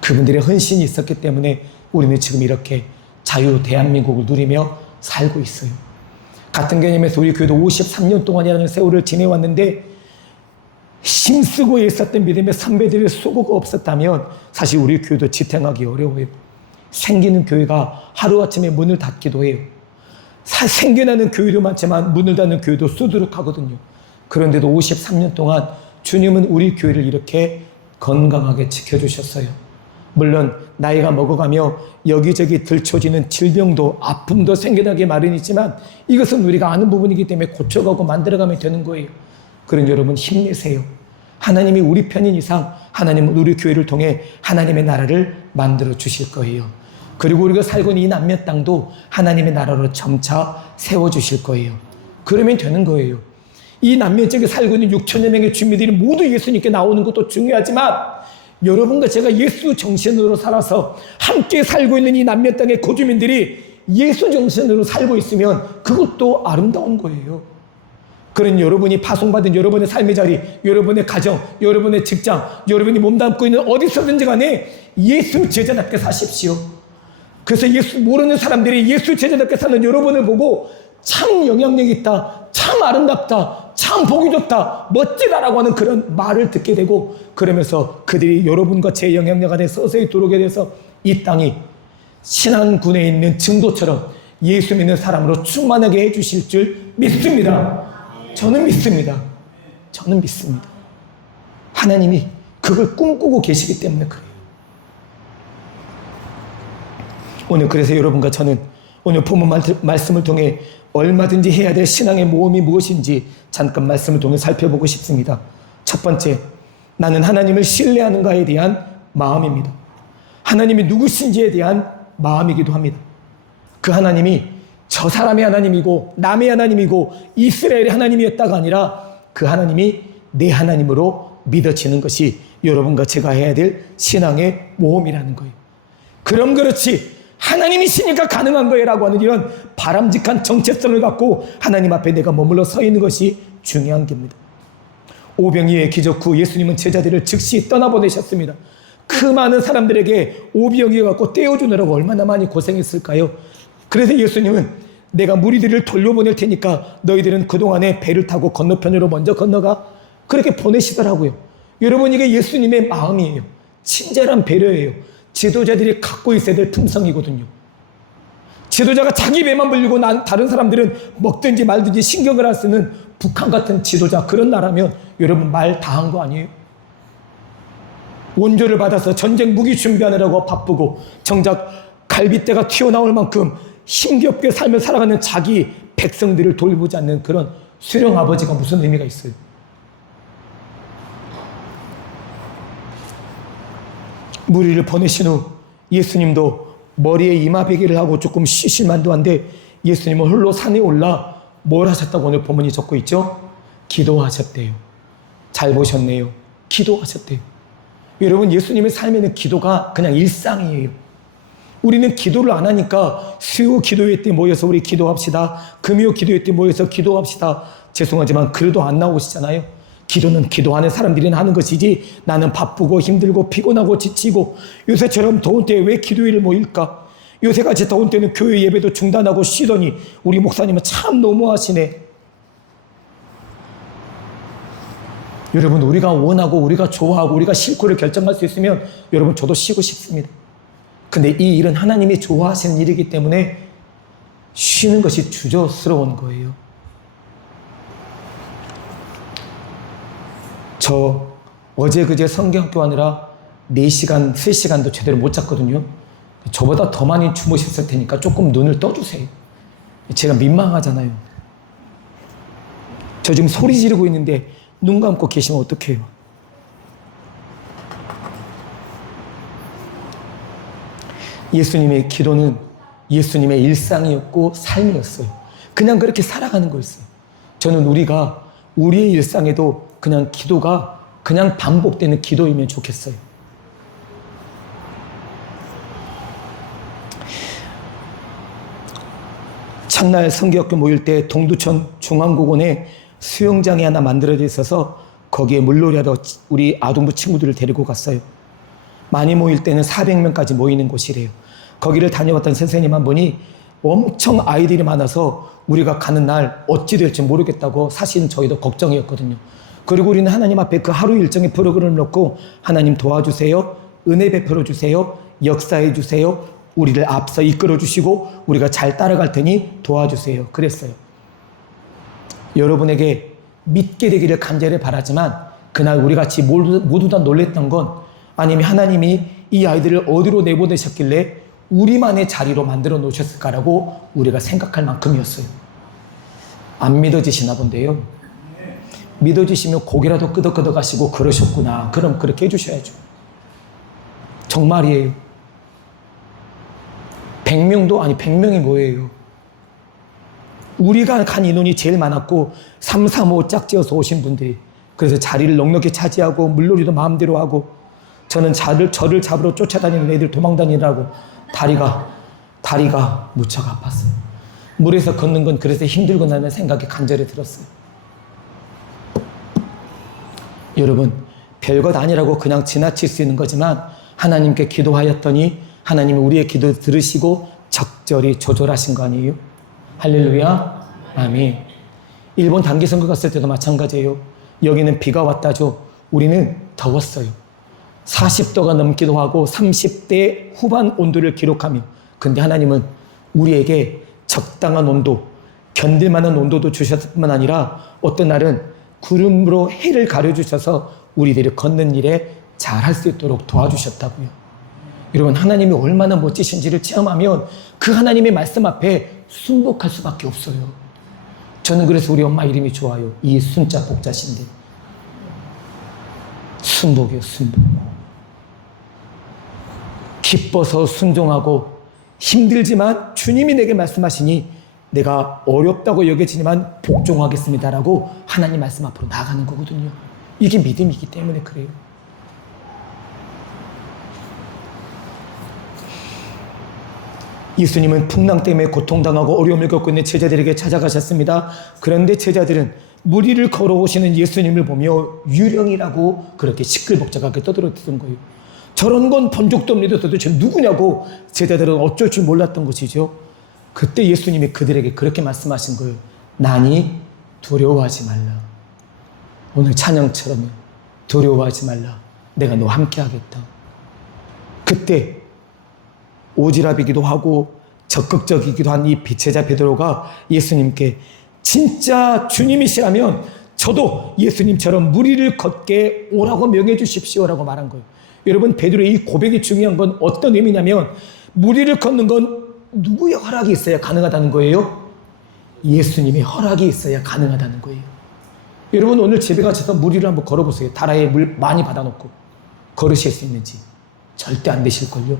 그분들의 헌신이 있었기 때문에 우리는 지금 이렇게 자유 대한민국을 누리며 살고 있어요. 같은 개념에서 우리 교회도 53년 동안이라는 세월을 지내왔는데 힘쓰고 있었던 믿음의 선배들의 수고가 없었다면 사실 우리 교회도 지탱하기 어려워요. 생기는 교회가 하루아침에 문을 닫기도 해요. 생겨나는 교회도 많지만 문을 닫는 교회도 수두룩하거든요. 그런데도 53년 동안 주님은 우리 교회를 이렇게 건강하게 지켜주셨어요. 물론 나이가 먹어가며 여기저기 들춰지는 질병도 아픔도 생겨나기 마련이지만 이것은 우리가 아는 부분이기 때문에 고쳐가고 만들어가면 되는 거예요. 그런 여러분 힘내세요. 하나님이 우리 편인 이상 하나님은 우리 교회를 통해 하나님의 나라를 만들어 주실 거예요. 그리고 우리가 살고 있는 이 남면 땅도 하나님의 나라로 점차 세워주실 거예요. 그러면 되는 거예요. 이 남면 쪽에 살고 있는 6천여 명의 주민들이 모두 예수님께 나오는 것도 중요하지만 여러분과 제가 예수 정신으로 살아서 함께 살고 있는 이 남면 땅의 거주민들이 예수 정신으로 살고 있으면 그것도 아름다운 거예요. 그런 여러분이 파송받은 여러분의 삶의 자리, 여러분의 가정, 여러분의 직장, 여러분이 몸담고 있는 어디서든지 간에 예수 제자답게 사십시오. 그래서 예수 모르는 사람들이 예수 제자답게 사는 여러분을 보고 참 영향력 있다, 참 아름답다, 참 보기 좋다, 멋지다라고 하는 그런 말을 듣게 되고 그러면서 그들이 여러분과 제 영향력 안에 서서히 들어오게 돼서 이 땅이 신안군에 있는 증도처럼 예수 믿는 사람으로 충만하게 해주실 줄 믿습니다. 저는 믿습니다. 저는 믿습니다. 하나님이 그걸 꿈꾸고 계시기 때문에 그래요. 오늘 그래서 여러분과 저는 오늘 본문 말씀을 통해 얼마든지 해야 될 신앙의 모험이 무엇인지 잠깐 말씀을 통해 살펴보고 싶습니다. 첫 번째, 나는 하나님을 신뢰하는가에 대한 마음입니다. 하나님이 누구신지에 대한 마음이기도 합니다. 그 하나님이 저 사람의 하나님이고 남의 하나님이고 이스라엘의 하나님이었다가 아니라 그 하나님이 내 하나님으로 믿어지는 것이 여러분과 제가 해야 될 신앙의 모험이라는 거예요. 그럼 그렇지 하나님이시니까 가능한 거예요 라고 하는 이런 바람직한 정체성을 갖고 하나님 앞에 내가 머물러 서 있는 것이 중요한 겁니다. 오병이의 기적 후 예수님은 제자들을 즉시 떠나보내셨습니다. 그 많은 사람들에게 오병이어 갖고 떼어주느라고 얼마나 많이 고생했을까요? 그래서 예수님은 내가 무리들을 돌려보낼 테니까 너희들은 그동안에 배를 타고 건너편으로 먼저 건너가 그렇게 보내시더라고요. 여러분 이게 예수님의 마음이에요. 친절한 배려예요. 지도자들이 갖고 있어야 될 품성이거든요. 지도자가 자기 배만 불리고 다른 사람들은 먹든지 말든지 신경을 안 쓰는 북한 같은 지도자 그런 나라면 여러분 말 다 한 거 아니에요? 원조를 받아서 전쟁 무기 준비하느라고 바쁘고 정작 갈빗대가 튀어나올 만큼 힘겹게 삶을 살아가는 자기 백성들을 돌보지 않는 그런 수령 아버지가 무슨 의미가 있어요? 무리를 보내신 후 예수님도 머리에 이마베개를 하고 조금 쉬실 만도 한데 예수님은 홀로 산에 올라 뭘 하셨다고 오늘 본문이 적고 있죠? 기도하셨대요. 잘 보셨네요. 기도하셨대요. 여러분 예수님의 삶에는 기도가 그냥 일상이에요. 우리는 기도를 안 하니까 수요 기도회 때 모여서 우리 기도합시다. 금요 기도회 때 모여서 기도합시다. 죄송하지만 그래도 안 나오시잖아요. 기도는 기도하는 사람들이 하는 것이지 나는 바쁘고 힘들고 피곤하고 지치고 요새처럼 더운 때에 왜 기도회를 모일까? 요새같이 더운 때는 교회 예배도 중단하고 쉬더니 우리 목사님은 참 너무하시네. 여러분 우리가 원하고 우리가 좋아하고 우리가 싫고를 결정할 수 있으면 여러분 저도 쉬고 싶습니다. 근데 이 일은 하나님이 좋아하시는 일이기 때문에 쉬는 것이 주저스러운 거예요. 저 어제 그제 성경학교 하느라 4시간, 3시간도 제대로 못 잤거든요. 저보다 더 많이 주무셨을 테니까 조금 눈을 떠주세요. 제가 민망하잖아요. 저 지금 소리 지르고 있는데 눈 감고 계시면 어떡해요? 예수님의 기도는 예수님의 일상이었고 삶이었어요. 그냥 그렇게 살아가는 거였어요. 저는 우리가 우리의 일상에도 그냥 기도가 그냥 반복되는 기도이면 좋겠어요. 첫날 성교학교 모일 때 동두천 중앙공원에 수영장이 하나 만들어져 있어서 거기에 물놀이하러 우리 아동부 친구들을 데리고 갔어요. 많이 모일 때는 400명까지 모이는 곳이래요. 거기를 다녀왔던 선생님 한 분이 엄청 아이들이 많아서 우리가 가는 날 어찌 될지 모르겠다고 사실은 저희도 걱정이었거든요. 그리고 우리는 하나님 앞에 그 하루 일정의 프로그램을 놓고 하나님 도와주세요. 은혜 베풀어 주세요. 역사해 주세요. 우리를 앞서 이끌어 주시고 우리가 잘 따라갈 테니 도와주세요. 그랬어요. 여러분에게 믿게 되기를 간절히 바라지만 그날 우리 같이 모두 다 놀랬던 건 아니면 하나님이 이 아이들을 어디로 내보내셨길래 우리만의 자리로 만들어 놓으셨을까라고 우리가 생각할 만큼이었어요. 안 믿어지시나 본데요. 믿어지시면 고개라도 끄덕끄덕 하시고 그러셨구나. 그럼 그렇게 해주셔야죠. 정말이에요. 100명도 아니 100명이 뭐예요. 우리가 간 인원이 제일 많았고 335 짝지어서 오신 분들이 그래서 자리를 넉넉히 차지하고 물놀이도 마음대로 하고 저는 저를 잡으러 쫓아다니는 애들 도망다니라고 다리가 무척 아팠어요. 물에서 걷는 건 그래서 힘들구나라는 생각이 간절히 들었어요. 여러분 별것 아니라고 그냥 지나칠 수 있는 거지만 하나님께 기도하였더니 하나님이 우리의 기도 들으시고 적절히 조절하신 거 아니에요? 할렐루야 아멘. 일본 단기 선거 갔을 때도 마찬가지예요. 여기는 비가 왔다죠. 우리는 더웠어요. 40도가 넘기도 하고 30대 후반 온도를 기록하며 근데 하나님은 우리에게 적당한 온도, 견딜만한 온도도 주셨을 뿐만 아니라 어떤 날은 구름으로 해를 가려주셔서 우리들이 걷는 일에 잘할 수 있도록 도와주셨다고요. 여러분 하나님이 얼마나 멋지신지를 체험하면 그 하나님의 말씀 앞에 순복할 수밖에 없어요. 저는 그래서 우리 엄마 이름이 좋아요. 이 순자 복자신데 순복이요 순복. 기뻐서 순종하고 힘들지만 주님이 내게 말씀하시니 내가 어렵다고 여겨지지만 복종하겠습니다라고 하나님 말씀 앞으로 나가는 거거든요. 이게 믿음이기 때문에 그래요. 예수님은 풍랑 때문에 고통당하고 어려움을 겪고 있는 제자들에게 찾아가셨습니다. 그런데 제자들은 무리를 걸어오시는 예수님을 보며 유령이라고 그렇게 시끌벅적하게 떠들었던 거예요. 저런 건 본 적도 없는데 도대체 누구냐고 제자들은 어쩔 줄 몰랐던 것이죠. 그때 예수님이 그들에게 그렇게 말씀하신 거예요. 나니 두려워하지 말라. 오늘 찬양처럼 두려워하지 말라. 내가 너와 함께 하겠다. 그때 오지랖이기도 하고 적극적이기도 한 이 제자 베드로가 예수님께 진짜 주님이시라면 저도 예수님처럼 무리를 걷게 오라고 명해 주십시오라고 말한 거예요. 여러분 베드로의 이 고백이 중요한 건 어떤 의미냐면 무리를 걷는 건 누구의 허락이 있어야 가능하다는 거예요? 예수님의 허락이 있어야 가능하다는 거예요. 여러분 오늘 집에 가셔서 무리를 한번 걸어보세요. 다라에 물 많이 받아놓고 걸으실 수 있는지 절대 안 되실걸요.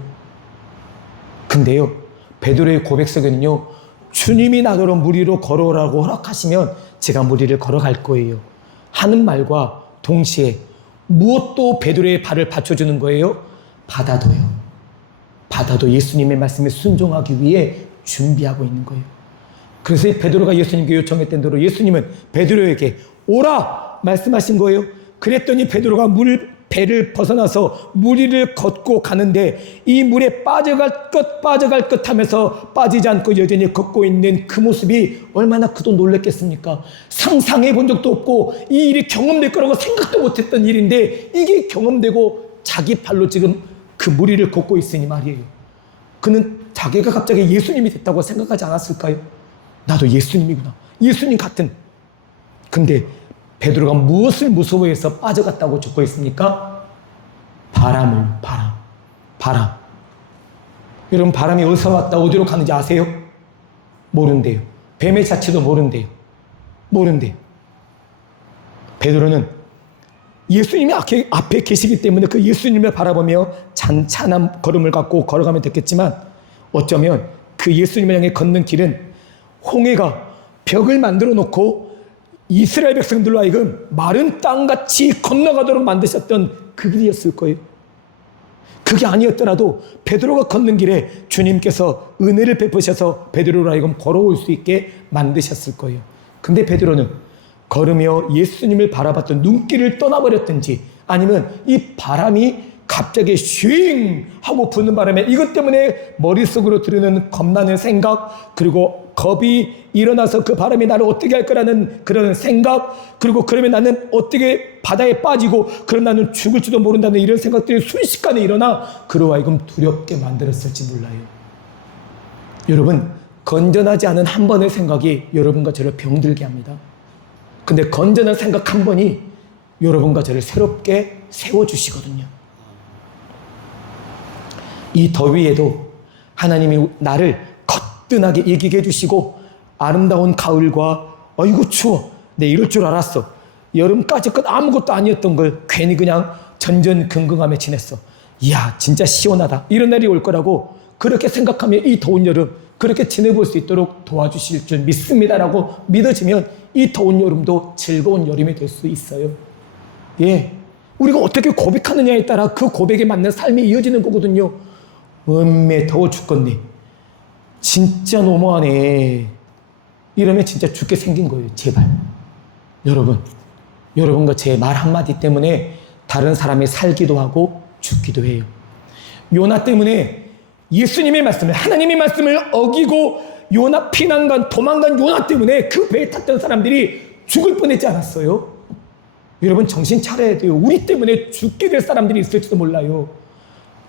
근데요 베드로의 고백 속에는요 주님이 나더러 무리로 걸어오라고 허락하시면 제가 무리를 걸어갈 거예요 하는 말과 동시에 무엇도 베드로의 발을 받쳐주는 거예요? 바다도 예수님의 말씀에 순종하기 위해 준비하고 있는 거예요. 그래서 베드로가 예수님께 요청했던 대로 예수님은 베드로에게 오라 말씀하신 거예요. 그랬더니 베드로가 배를 벗어나서 무리를 걷고 가는데 이 물에 빠져갈 것 하면서 빠지지 않고 여전히 걷고 있는 그 모습이 얼마나 그도 놀랬겠습니까? 상상해 본 적도 없고 이 일이 경험될 거라고 생각도 못했던 일인데 이게 경험되고 자기 발로 지금 그 무리를 걷고 있으니 말이에요. 그는 자기가 갑자기 예수님이 됐다고 생각하지 않았을까요? 나도 예수님이구나. 예수님 같은. 근데 베드로가 무엇을 무서워해서 빠져갔다고 적고 있습니까? 바람. 여러분 바람이 어디서 왔다 어디로 가는지 아세요? 모른대요. 뱀의 자체도 모른대요. 베드로는 예수님이 앞에 계시기 때문에 그 예수님을 바라보며 찬찬한 걸음을 갖고 걸어가면 됐겠지만 어쩌면 그 예수님을 향해 걷는 길은 홍해가 벽을 만들어 놓고 이스라엘 백성들로 하여금 마른 땅같이 건너가도록 만드셨던 그 길이었을 거예요. 그게 아니었더라도 베드로가 걷는 길에 주님께서 은혜를 베푸셔서 베드로로 하여금 걸어올 수 있게 만드셨을 거예요. 근데 베드로는 걸으며 예수님을 바라봤던 눈길을 떠나버렸든지 아니면 이 바람이 갑자기 쉥 하고 부는 바람에 이것 때문에 머릿속으로 들으는 겁나는 생각, 그리고 겁이 일어나서 그 바람이 나를 어떻게 할 거라는 그런 생각, 그리고 그러면 나는 어떻게 바다에 빠지고 그럼 나는 죽을지도 모른다는 이런 생각들이 순식간에 일어나 그로 하여금 두렵게 만들었을지 몰라요. 여러분, 건전하지 않은 한 번의 생각이 여러분과 저를 병들게 합니다. 근데 건전한 생각 한 번이 여러분과 저를 새롭게 세워주시거든요. 이 더위에도 하나님이 나를 거뜬하게 이기게 해주시고 아름다운 가을과 아이고 추워, 내 이럴 줄 알았어, 여름까지껏 아무것도 아니었던 걸 괜히 그냥 전전긍긍하며 지냈어, 이야 진짜 시원하다, 이런 날이 올 거라고 그렇게 생각하며 이 더운 여름 그렇게 지내볼 수 있도록 도와주실 줄 믿습니다라고 믿어지면 이 더운 여름도 즐거운 여름이 될 수 있어요. 예, 우리가 어떻게 고백하느냐에 따라 그 고백에 맞는 삶이 이어지는 거거든요. 음메 더워 죽겠네, 진짜 너무하네, 이러면 진짜 죽게 생긴 거예요. 제발 여러분, 여러분과 제 말 한마디 때문에 다른 사람이 살기도 하고 죽기도 해요. 요나 때문에 예수님의 말씀을, 하나님의 말씀을 어기고 요나 피난간 도망간 요나 때문에 그 배에 탔던 사람들이 죽을 뻔했지 않았어요? 여러분 정신 차려야 돼요. 우리 때문에 죽게 될 사람들이 있을지도 몰라요.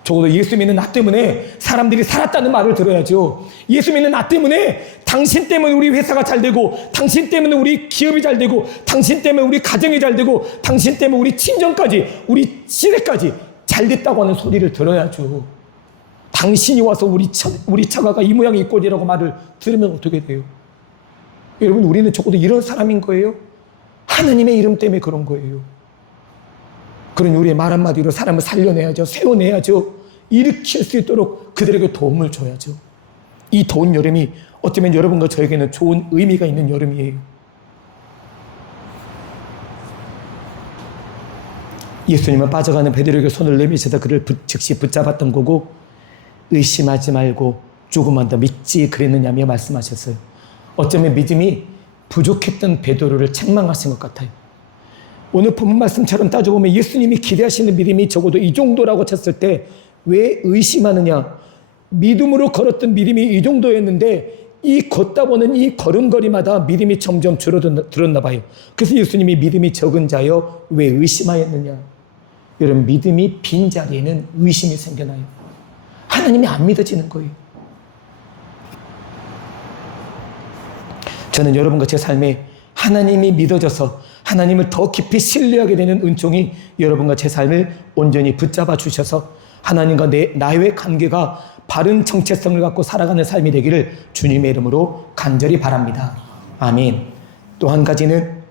적어도 예수 믿는 나 때문에 사람들이 살았다는 말을 들어야죠. 예수 믿는 나 때문에, 당신 때문에 우리 회사가 잘 되고, 당신 때문에 우리 기업이 잘 되고, 당신 때문에 우리 가정이 잘 되고, 당신 때문에 우리 친정까지, 우리 시대까지 잘 됐다고 하는 소리를 들어야죠. 당신이 와서 우리 처가가 이 모양 이 꼴이라고 말을 들으면 어떻게 돼요? 여러분, 우리는 적어도 이런 사람인 거예요. 하나님의 이름 때문에 그런 거예요. 그러니 우리의 말 한마디로 사람을 살려내야죠. 세워내야죠. 일으킬 수 있도록 그들에게 도움을 줘야죠. 이 더운 여름이 어쩌면 여러분과 저에게는 좋은 의미가 있는 여름이에요. 예수님은 빠져가는 베드로에게 손을 내미시다 그를 즉시 붙잡았던 거고, 의심하지 말고 조금만 더 믿지 그랬느냐며 말씀하셨어요. 어쩌면 믿음이 부족했던 베드로를 책망하신 것 같아요. 오늘 본문 말씀처럼 따져보면 예수님이 기대하시는 믿음이 적어도 이 정도라고 쳤을 때 왜 의심하느냐? 믿음으로 걸었던 믿음이 이 정도였는데 이 걷다 보는 이 걸음걸이마다 믿음이 점점 줄어들었나 봐요. 그래서 예수님이 믿음이 적은 자여 왜 의심하였느냐? 여러분, 믿음이 빈 자리에는 의심이 생겨나요. 하나님이 안 믿어지는 거예요. 저는 여러분과 제 삶에 하나님이 믿어져서 하나님을 더 깊이 신뢰하게 되는 은총이 여러분과 제 삶을 온전히 붙잡아 주셔서 하나님과 나의 관계가 바른 정체성을 갖고 살아가는 삶이 되기를 주님의 이름으로 간절히 바랍니다. 아멘. 또 한 가지는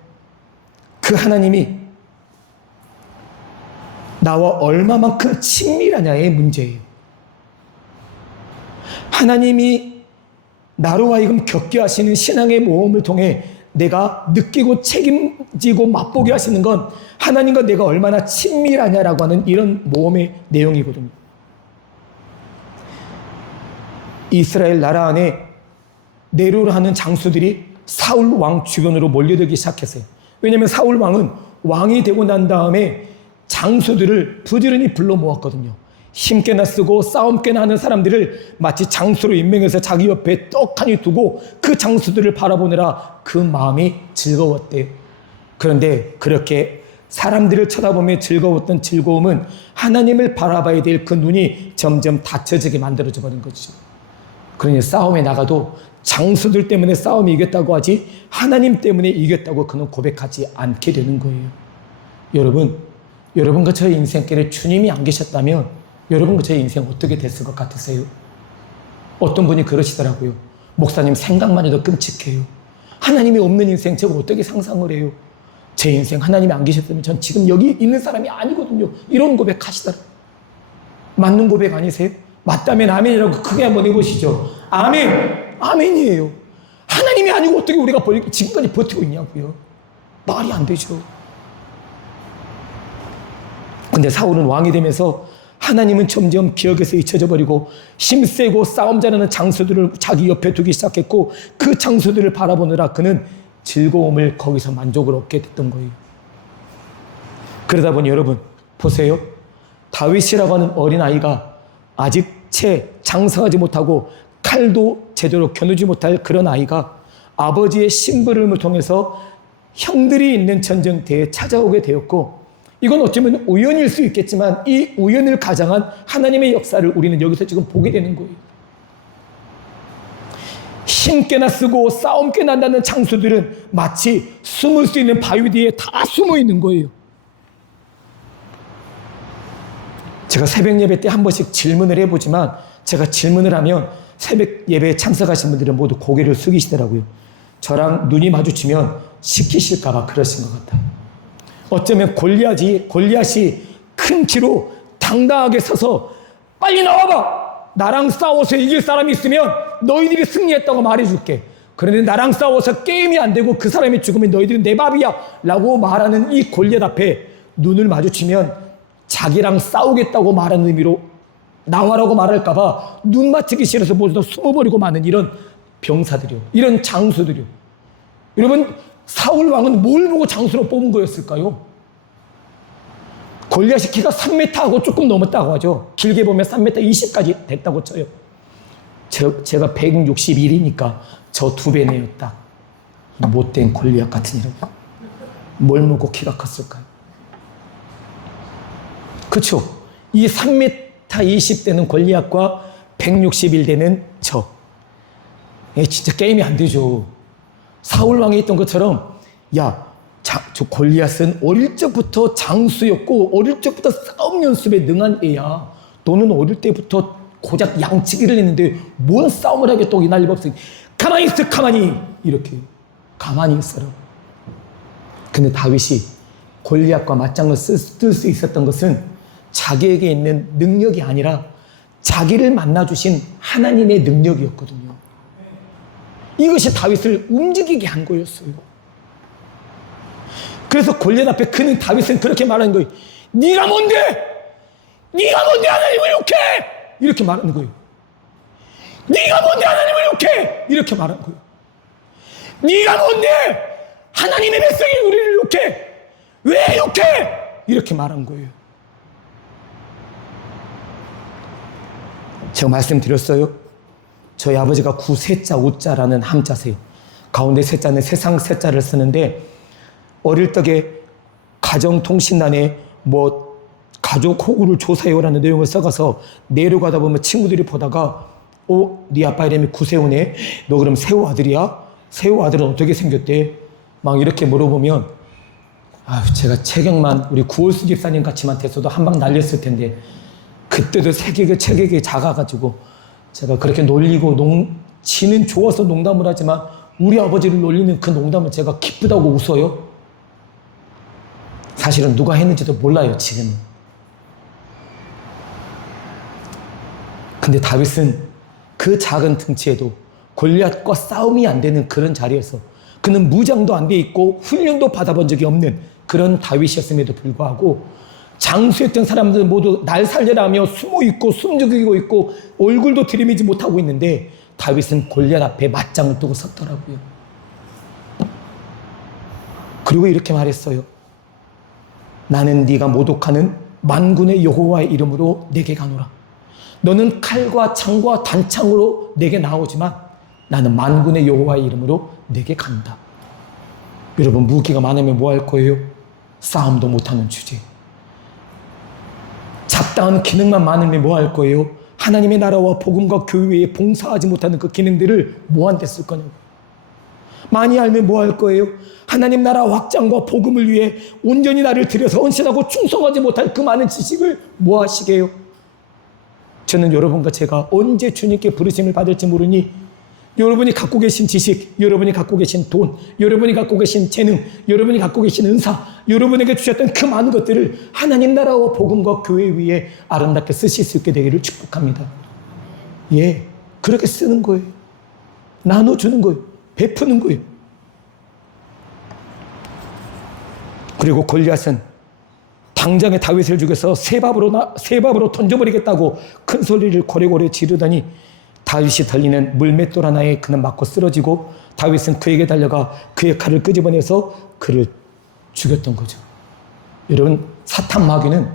그 하나님이 나와 얼마만큼 친밀하냐의 문제예요. 하나님이 나로 하여금 겪게 하시는 신앙의 모험을 통해 내가 느끼고 책임지고 맛보게 하시는 건 하나님과 내가 얼마나 친밀하냐라고 하는 이런 모험의 내용이거든요. 이스라엘 나라 안에 네로를 하는 장수들이 사울 왕 주변으로 몰려들기 시작했어요. 왜냐하면 사울 왕은 왕이 되고 난 다음에 장수들을 부지런히 불러 모았거든요. 힘께나 쓰고 싸움께나 하는 사람들을 마치 장수로 임명해서 자기 옆에 떡하니 두고 그 장수들을 바라보느라 그 마음이 즐거웠대요. 그런데 그렇게 사람들을 쳐다보며 즐거웠던 즐거움은 하나님을 바라봐야 될 그 눈이 점점 닫혀지게 만들어져 버린 거죠. 그러니 싸움에 나가도 장수들 때문에 싸움이 이겼다고 하지 하나님 때문에 이겼다고 그는 고백하지 않게 되는 거예요. 여러분, 여러분과 저의 인생길에 주님이 안 계셨다면 여러분과 제 인생 어떻게 됐을 것 같으세요? 어떤 분이 그러시더라고요. 목사님, 생각만 해도 끔찍해요. 하나님이 없는 인생 제가 어떻게 상상을 해요? 제 인생 하나님이 안 계셨다면 전 지금 여기 있는 사람이 아니거든요. 이런 고백 하시더라고요. 맞는 고백 아니세요? 맞다면 아멘이라고 크게 한번 해보시죠. 아멘! 아멘이에요. 하나님이 아니고 어떻게 우리가 지금까지 버티고 있냐고요. 말이 안 되죠. 근데 사울은 왕이 되면서 하나님은 점점 기억에서 잊혀져 버리고 힘세고 싸움 잘하는 장수들을 자기 옆에 두기 시작했고 그 장수들을 바라보느라 그는 즐거움을 거기서 만족을 얻게 됐던 거예요. 그러다 보니 여러분 보세요. 다윗이라고 하는 어린아이가 아직 채 장성하지 못하고 칼도 제대로 겨누지 못할 그런 아이가 아버지의 심부름을 통해서 형들이 있는 전쟁터에 찾아오게 되었고 이건 어쩌면 우연일 수 있겠지만 이 우연을 가장한 하나님의 역사를 우리는 여기서 지금 보게 되는 거예요. 힘께나 쓰고 싸움께 난다는 장수들은 마치 숨을 수 있는 바위 뒤에 다 숨어 있는 거예요. 제가 새벽 예배 때 한 번씩 질문을 해보지만 제가 질문을 하면 새벽 예배에 참석하신 분들은 모두 고개를 숙이시더라고요. 저랑 눈이 마주치면 시키실까 봐 그러신 것 같아요. 어쩌면 골리앗이 큰 키로 당당하게 서서 빨리 나와봐. 나랑 싸워서 이길 사람이 있으면 너희들이 승리했다고 말해줄게. 그런데 나랑 싸워서 게임이 안 되고 그 사람이 죽으면 너희들은 내 밥이야 라고 말하는 이 골리앗 앞에 눈을 마주치면 자기랑 싸우겠다고 말하는 의미로 나와라고 말할까 봐 눈 맞추기 싫어서 모두 다 숨어버리고 마는 이런 병사들이요. 이런 장수들이요. 여러분 사울 왕은 뭘 보고 장수로 뽑은 거였을까요? 골리앗이 키가 3m하고 조금 넘었다고 하죠. 길게 보면 3m 20까지 됐다고 쳐요. 제가 161이니까 저 2배네요 딱. 못된 골리앗 같은 이름. 뭘 먹고 키가 컸을까요? 그렇죠. 이 3m 20대는 골리앗과 161대는 저. 진짜 게임이 안 되죠. 사울 왕이 했던 것처럼 저 골리앗은 어릴 적부터 장수였고 어릴 적부터 싸움 연습에 능한 애야. 너는 어릴 때부터 고작 양치기를 했는데 뭔 싸움을 하겠다고 이 난리 법석. 가만히 있어 가만히. 이렇게 가만히 있어라. 근데 다윗이 골리앗과 맞짱을 뜰 수 있었던 것은 자기에게 있는 능력이 아니라 자기를 만나주신 하나님의 능력이었거든요. 이것이 다윗을 움직이게 한 거였어요. 그래서 골리앗 앞에 그는 다윗은 그렇게 말하는 거예요. 네가 뭔데? 네가 뭔데 하나님을 욕해? 이렇게 말하는 거예요. 네가 뭔데 하나님을 욕해? 이렇게 말하는 거예요. 네가 뭔데 하나님의 백성이 우리를 욕해? 왜 욕해? 이렇게 말한 거예요. 제가 말씀드렸어요. 저희 아버지가 구세자 오자라는 함자세요. 가운데 세자는 세상 세자를 쓰는데 어릴 적에 가정통신란에 가족 호구를 조사해요라는 내용을 써가서 내려가다 보면 친구들이 보다가 네 아빠 이름이 구세우네. 너 그럼 세우 아들이야? 세우 아들은 어떻게 생겼대? 막 이렇게 물어보면 제가 체격만 우리 구월수 집사님 같이만 됐어도 한 방 날렸을 텐데 그때도 체격이 작아가지고 제가 그렇게 놀리고 지는 좋아서 농담을 하지만 우리 아버지를 놀리는 그 농담을 제가 기쁘다고 웃어요. 사실은 누가 했는지도 몰라요 지금. 근데 다윗은 그 작은 등치에도 골리앗과 싸움이 안 되는 그런 자리에서 그는 무장도 안 돼 있고 훈련도 받아본 적이 없는 그런 다윗이었음에도 불구하고 장수했던 사람들은 모두 날 살려라며 숨어있고 숨죽이고 있고 얼굴도 들이미지 못하고 있는데 다윗은 골리앗 앞에 맞짱을 뜨고 섰더라고요. 그리고 이렇게 말했어요. 나는 네가 모독하는 만군의 여호와의 이름으로 내게 가노라. 너는 칼과 창과 단창으로 내게 나오지만 나는 만군의 여호와의 이름으로 내게 간다. 여러분 무기가 많으면 뭐 할 거예요? 싸움도 못하는 주제. 잡다한 기능만 많으면 뭐 할 거예요? 하나님의 나라와 복음과 교회에 봉사하지 못하는 그 기능들을 뭐한테 쓸 거냐고. 많이 알면 뭐 할 거예요? 하나님 나라 확장과 복음을 위해 온전히 나를 들여서 헌신하고 충성하지 못할 그 많은 지식을 뭐 하시게요? 저는 여러분과 제가 언제 주님께 부르심을 받을지 모르니 여러분이 갖고 계신 지식, 여러분이 갖고 계신 돈, 여러분이 갖고 계신 재능, 여러분이 갖고 계신 은사, 여러분에게 주셨던 그 많은 것들을 하나님 나라와 복음과 교회 위에 아름답게 쓰실 수 있게 되기를 축복합니다. 그렇게 쓰는 거예요. 나눠주는 거예요. 베푸는 거예요. 그리고 골리앗은 당장에 다윗을 죽여서 새 밥으로 던져버리겠다고 큰 소리를 고래고래 지르더니 다윗이 들리는 물맷돌 하나에 그는 맞고 쓰러지고 다윗은 그에게 달려가 그의 칼을 끄집어내서 그를 죽였던 거죠. 여러분, 사탄 마귀는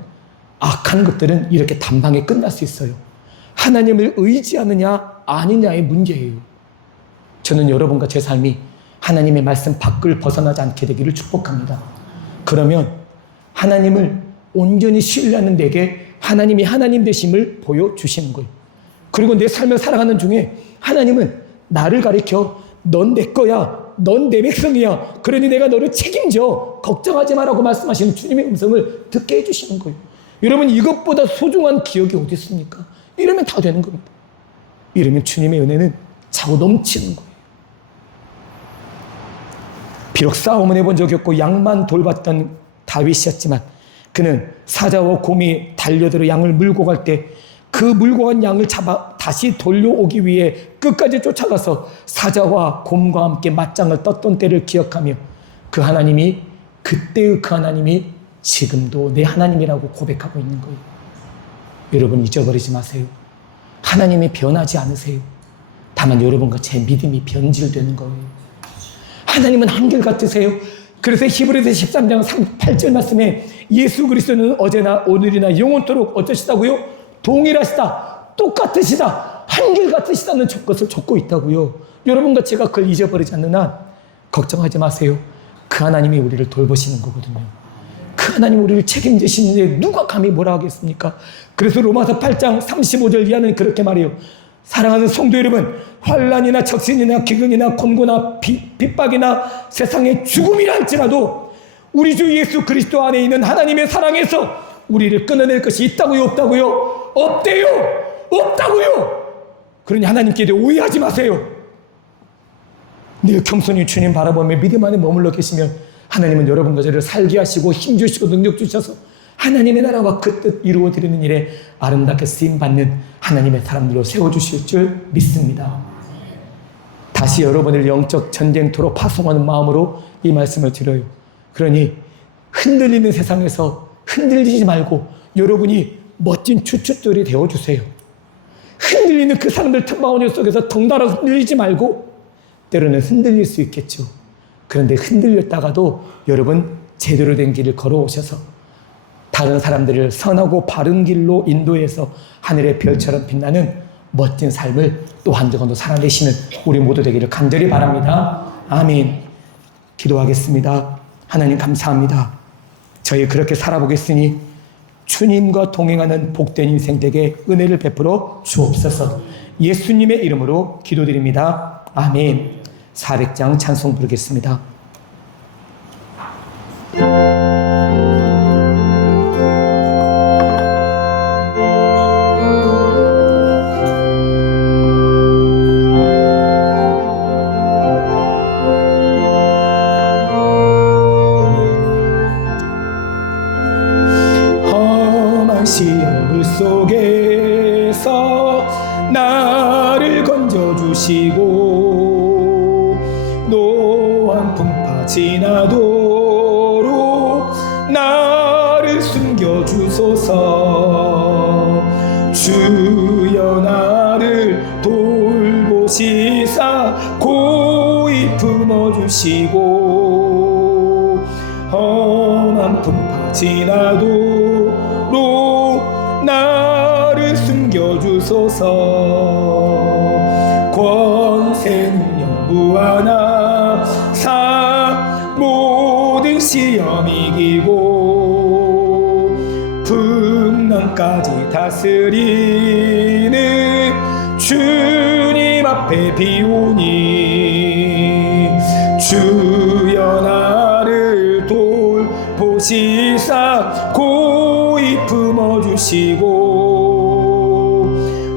악한 것들은 이렇게 단방에 끝날 수 있어요. 하나님을 의지하느냐 아니냐의 문제예요. 저는 여러분과 제 삶이 하나님의 말씀 밖을 벗어나지 않게 되기를 축복합니다. 그러면 하나님을 온전히 신뢰하는 내게 하나님이 하나님 되심을 보여주시는 거예요. 그리고 내 삶을 살아가는 중에 하나님은 나를 가리켜 넌 내 거야, 넌 내 백성이야, 그러니 내가 너를 책임져, 걱정하지 마라고 말씀하시는 주님의 음성을 듣게 해주시는 거예요. 여러분, 이것보다 소중한 기억이 어디 있습니까? 이러면 다 되는 겁니다. 이러면 주님의 은혜는 차고 넘치는 거예요. 비록 싸움은 해본 적이 없고 양만 돌봤던 다윗이었지만 그는 사자와 곰이 달려들어 양을 물고 갈 때 그 물고 간 양을 잡아 다시 돌려오기 위해 끝까지 쫓아가서 사자와 곰과 함께 맞짱을 떴던 때를 기억하며 그 하나님이, 그때의 그 하나님이 지금도 내 하나님이라고 고백하고 있는 거예요. 여러분, 잊어버리지 마세요. 하나님이 변하지 않으세요. 다만 여러분과 제 믿음이 변질되는 거예요. 하나님은 한결같으세요. 그래서 히브리서 13장 8절 말씀에 예수 그리스도는 어제나 오늘이나 영원토록 어떠시다고요? 동일하시다, 똑같으시다, 한결같으시다는 것을 적고 있다고요. 여러분과 제가 그걸 잊어버리지 않는 한 걱정하지 마세요. 그 하나님이 우리를 돌보시는 거거든요. 그 하나님이 우리를 책임지시는데 누가 감히 뭐라 하겠습니까? 그래서 로마서 8장 35절 이하는 그렇게 말해요. 사랑하는 성도 여러분, 환난이나 적신이나 기근이나 곤고나 핍박이나 세상의 죽음이라 할지라도 우리 주 예수 그리스도 안에 있는 하나님의 사랑에서 우리를 끊어낼 것이 있다고요, 없다고요? 없대요! 없다고요! 그러니 하나님께 대해 오해하지 마세요. 늘 겸손히 주님 바라보며 믿음 안에 머물러 계시면 하나님은 여러분과 저를 살게 하시고 힘주시고 능력 주셔서 하나님의 나라와 그 뜻 이루어드리는 일에 아름답게 쓰임받는 하나님의 사람들로 세워주실 줄 믿습니다. 다시 여러분을 영적 전쟁터로 파송하는 마음으로 이 말씀을 드려요. 그러니 흔들리는 세상에서 흔들리지 말고 여러분이 멋진 추추돌이 되어주세요. 흔들리는 그 사람들 틈바구니 속에서 덩달아 흔들리지 말고, 때로는 흔들릴 수 있겠죠. 그런데 흔들렸다가도 여러분 제대로 된 길을 걸어오셔서 다른 사람들을 선하고 바른 길로 인도해서 하늘의 별처럼 빛나는 멋진 삶을 또 한 번 더 살아내시는 우리 모두 되기를 간절히 바랍니다. 아멘. 기도하겠습니다. 하나님 감사합니다. 저희 그렇게 살아보겠으니 주님과 동행하는 복된 인생 되게 은혜를 베풀어 주옵소서. 예수님의 이름으로 기도드립니다. 아멘. 400장 찬송 부르겠습니다. 시험을 속에서 나를 건져주시고 노한 풍파 지나도록 나를 숨겨주소서. 주여 나를 돌보시사 고이 품어주시고 험한 풍파 지나도록 나를 숨겨주소서. 권세 능력 무한하사 모든 시험 이기고 풍랑까지 다스리는 주님 앞에 비오니 주여 나를 돌보시사 고이 품어주시고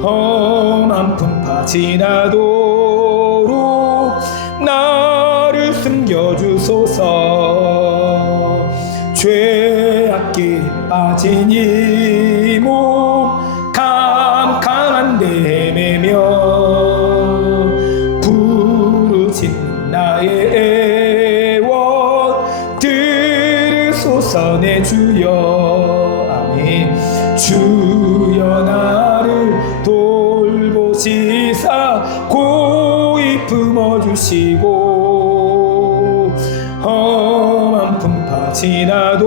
험한 풍파 지나도록 나를 숨겨주소서. 죄악길에 빠진 이 몸 캄캄한데 헤매며 부르짖는 나의 애원들을 주옵소서 내 주여. 아멘. 주여 나를 돌보시사 고이 품어주시고 험한 풍파 지나도록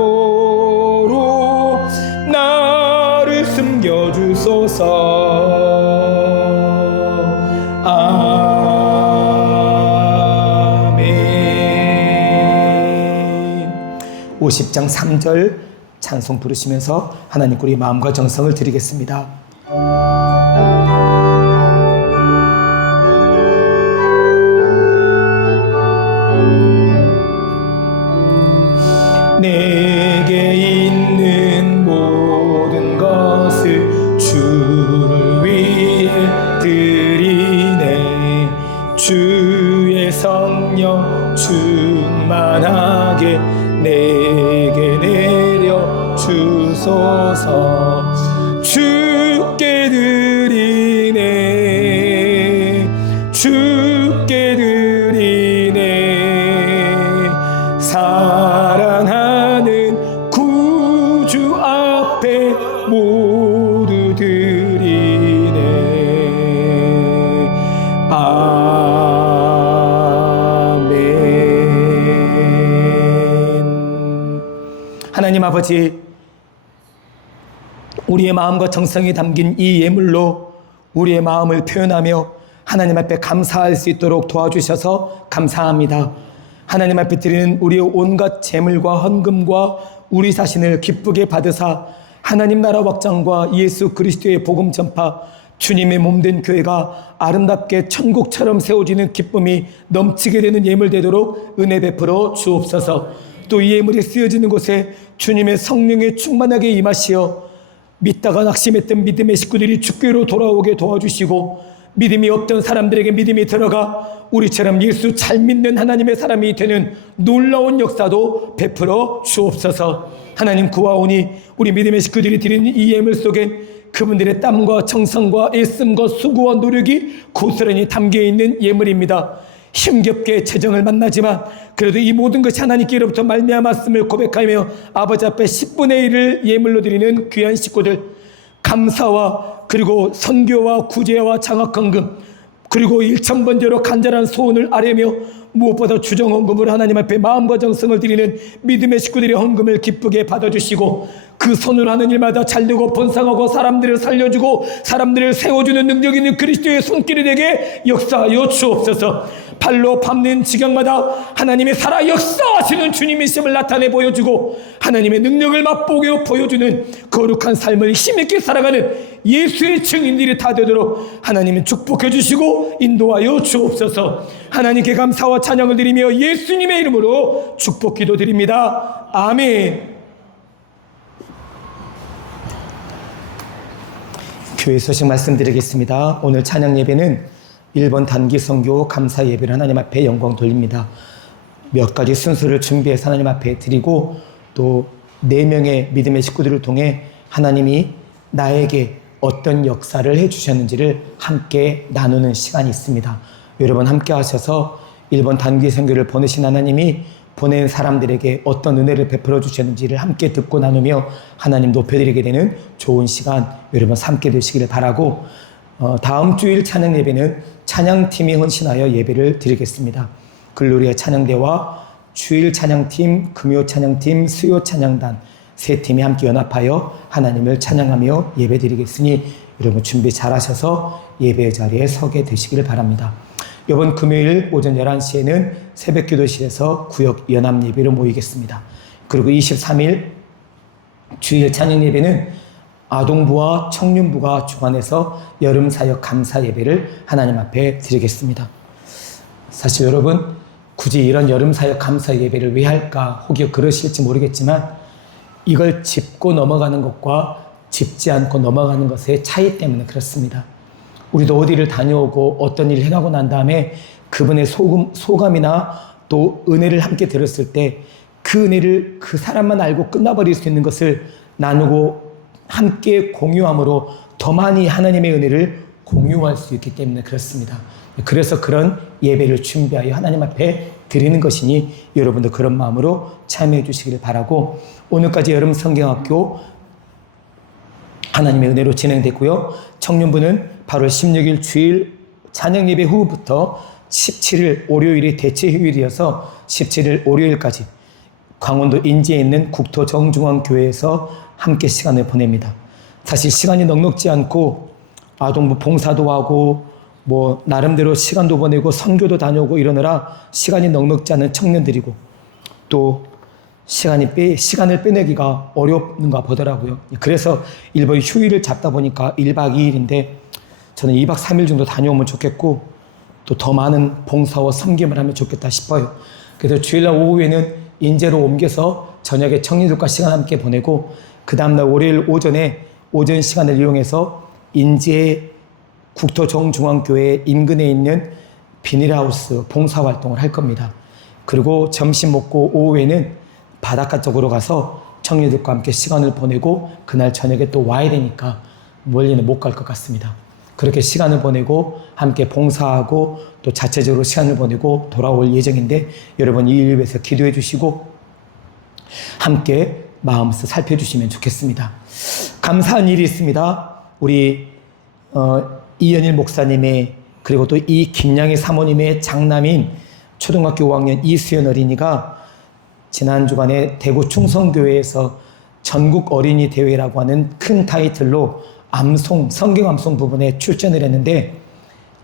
나를 숨겨주소서. 아멘. 50장 3절 찬송 부르시면서 하나님께 우리 마음과 정성을 드리겠습니다. 내게 있는 모든 것을 주를 위해 드리네. 주의 성령 충만하게 내게 내려 주소서. 주께 드리네. 주께 드리네. 사랑하는 구주 앞에 모두 드리네. 아멘. 하나님 아버지, 우리의 마음과 정성이 담긴 이 예물로 우리의 마음을 표현하며 하나님 앞에 감사할 수 있도록 도와주셔서 감사합니다. 하나님 앞에 드리는 우리의 온갖 재물과 헌금과 우리 자신을 기쁘게 받으사 하나님 나라 확장과 예수 그리스도의 복음 전파, 주님의 몸된 교회가 아름답게 천국처럼 세워지는 기쁨이 넘치게 되는 예물 되도록 은혜 베풀어 주옵소서. 또 이 예물이 쓰여지는 곳에 주님의 성령에 충만하게 임하시어 믿다가 낙심했던 믿음의 식구들이 주께로 돌아오게 도와주시고, 믿음이 없던 사람들에게 믿음이 들어가 우리처럼 예수 잘 믿는 하나님의 사람이 되는 놀라운 역사도 베풀어 주옵소서. 하나님 구하오니 우리 믿음의 식구들이 드리는 이 예물 속엔 그분들의 땀과 정성과 애씀과 수고와 노력이 고스란히 담겨있는 예물입니다. 힘겹게 재정을 만나지만 그래도 이 모든 것이 하나님께로부터 말미암았음을 고백하며 아버지 앞에 10분의 1을 예물로 드리는 귀한 식구들, 감사와 그리고 선교와 구제와 장학헌금, 그리고 일천번제로 간절한 소원을 아뢰며 무엇보다 주정헌금으로 하나님 앞에 마음과 정성을 드리는 믿음의 식구들의 헌금을 기쁘게 받아주시고, 그 손으로 하는 일마다 잘되고 번성하고 사람들을 살려주고 사람들을 세워주는 능력 있는 그리스도의 손길이 되게 역사하여 주옵소서. 발로 밟는 지경마다 하나님의 살아 역사하시는 주님이심을 나타내 보여주고 하나님의 능력을 맛보게 보여주는 거룩한 삶을 힘있게 살아가는 예수의 증인들이 다 되도록 하나님은 축복해 주시고 인도하여 주옵소서. 하나님께 감사와 찬양을 드리며 예수님의 이름으로 축복 기도드립니다. 아멘. 교회 소식 말씀드리겠습니다. 오늘 찬양 예배는 1번 단기 선교 감사 예배를 하나님 앞에 영광 돌립니다. 몇 가지 순서를 준비해서 하나님 앞에 드리고, 또 4명의 믿음의 식구들을 통해 하나님이 나에게 어떤 역사를 해주셨는지를 함께 나누는 시간이 있습니다. 여러분 함께 하셔서 1번 단기 선교를 보내신 하나님이 보낸 사람들에게 어떤 은혜를 베풀어 주셨는지를 함께 듣고 나누며 하나님 높여드리게 되는 좋은 시간 여러분 함께 되시기를 바라고, 다음 주일 찬양 예배는 찬양팀이 헌신하여 예배를 드리겠습니다. 글로리아 찬양대와 주일 찬양팀, 금요 찬양팀, 수요 찬양단 세 팀이 함께 연합하여 하나님을 찬양하며 예배 드리겠으니 여러분 준비 잘 하셔서 예배 자리에 서게 되시기를 바랍니다. 이번 금요일 오전 11시에는 새벽기도실에서 구역 연합 예배로 모이겠습니다. 그리고 23일 주일 찬양 예배는 아동부와 청년부가 주관해서 여름사역 감사 예배를 하나님 앞에 드리겠습니다. 사실 여러분 굳이 이런 여름사역 감사 예배를 왜 할까 혹여 그러실지 모르겠지만, 이걸 짚고 넘어가는 것과 짚지 않고 넘어가는 것의 차이 때문에 그렇습니다. 우리도 어디를 다녀오고 어떤 일을 해가고 난 다음에 그분의 소감이나 또 은혜를 함께 들었을 때 그 은혜를 그 사람만 알고 끝나버릴 수 있는 것을 나누고 함께 공유함으로 더 많이 하나님의 은혜를 공유할 수 있기 때문에 그렇습니다. 그래서 그런 예배를 준비하여 하나님 앞에 드리는 것이니 여러분도 그런 마음으로 참여해 주시기를 바라고, 오늘까지 여름 성경학교 하나님의 은혜로 진행됐고요. 청년부는 8월 16일 주일 찬양 예배 후부터 17일 월요일이 대체 휴일이어서 17일 월요일까지 강원도 인제에 있는 국토 정중앙교회에서 함께 시간을 보냅니다. 사실 시간이 넉넉지 않고 아동부 봉사도 하고 뭐 나름대로 시간도 보내고 선교도 다녀오고 이러느라 시간이 넉넉지 않은 청년들이고, 또 시간을 빼내기가 어렵는가 보더라고요. 그래서 일본 휴일을 잡다 보니까 1박 2일인데 저는 2박 3일 정도 다녀오면 좋겠고, 또 더 많은 봉사와 섬김을 하면 좋겠다 싶어요. 그래서 주일날 오후에는 인제로 옮겨서 저녁에 청년들과 시간 함께 보내고, 그 다음날 월요일 오전에 오전 시간을 이용해서 인제 국토정중앙교회 인근에 있는 비닐하우스 봉사활동을 할 겁니다. 그리고 점심 먹고 오후에는 바닷가 쪽으로 가서 청년들과 함께 시간을 보내고, 그날 저녁에 또 와야 되니까 멀리는 못 갈 것 같습니다. 그렇게 시간을 보내고 함께 봉사하고 또 자체적으로 시간을 보내고 돌아올 예정인데, 여러분 이 일을 위해서 기도해 주시고 함께 마음에서 살펴주시면 좋겠습니다. 감사한 일이 있습니다. 우리 이연일 목사님의, 그리고 또 이 김양희 사모님의 장남인 초등학교 5학년 이수연 어린이가 지난 주간에 대구 충성교회에서 전국 어린이 대회라고 하는 큰 타이틀로 암송, 성경 암송 부분에 출전을 했는데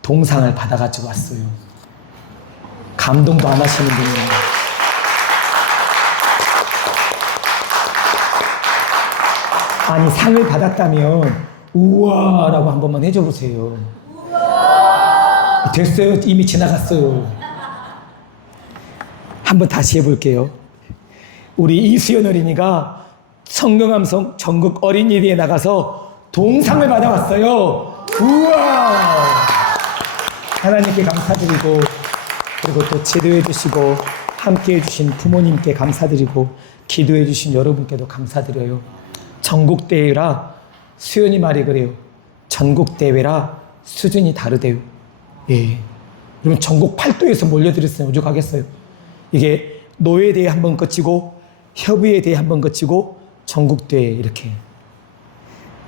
동상을 받아가지고 왔어요. 감동도 안 하시는 분이에요. 아니, 상을 받았다면 우와라고 한 번만 해줘 보세요. 됐어요. 이미 지나갔어요. 한번 다시 해볼게요. 우리 이수연 어린이가 성경암송 전국 어린이대회에 나가서 동상을 받아왔어요. 우와! 하나님께 감사드리고, 그리고 또 지도해 주시고 함께 해주신 부모님께 감사드리고, 기도해 주신 여러분께도 감사드려요. 전국대회라, 수연이 말이 그래요. 전국대회라 수준이 다르대요. 예. 그러면 전국 8도에서 몰려들었으면 오죽하겠어요. 이게 노예대회 한번 거치고 협의회대회 한번 거치고 전국대회 이렇게.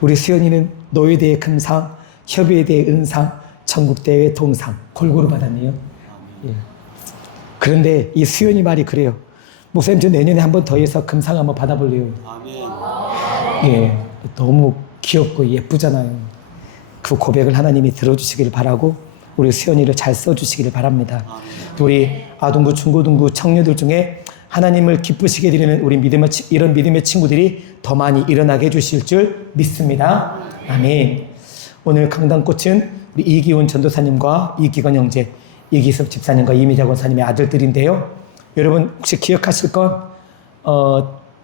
우리 수연이는 노예대회 금상, 협의회대회 은상, 전국대회 동상 골고루 받았네요. 예. 그런데 이 수연이 말이 그래요. 목사님, 저 내년에 한 번 더 해서 금상 한번 받아볼래요. 아멘. 예. 너무 귀엽고 예쁘잖아요. 그 고백을 하나님이 들어주시길 바라고 우리 수연이를 잘 써주시기를 바랍니다. 우리 아동부, 중고등부 청년들 중에 하나님을 기쁘시게 드리는 우리 이런 믿음의 친구들이 더 많이 일어나게 해주실 줄 믿습니다. 아멘. 오늘 강단꽃은 우리 이기훈 전도사님과 이기건 형제, 이기섭 집사님과 이미자 권사님의 아들들인데요. 여러분 혹시 기억하실 건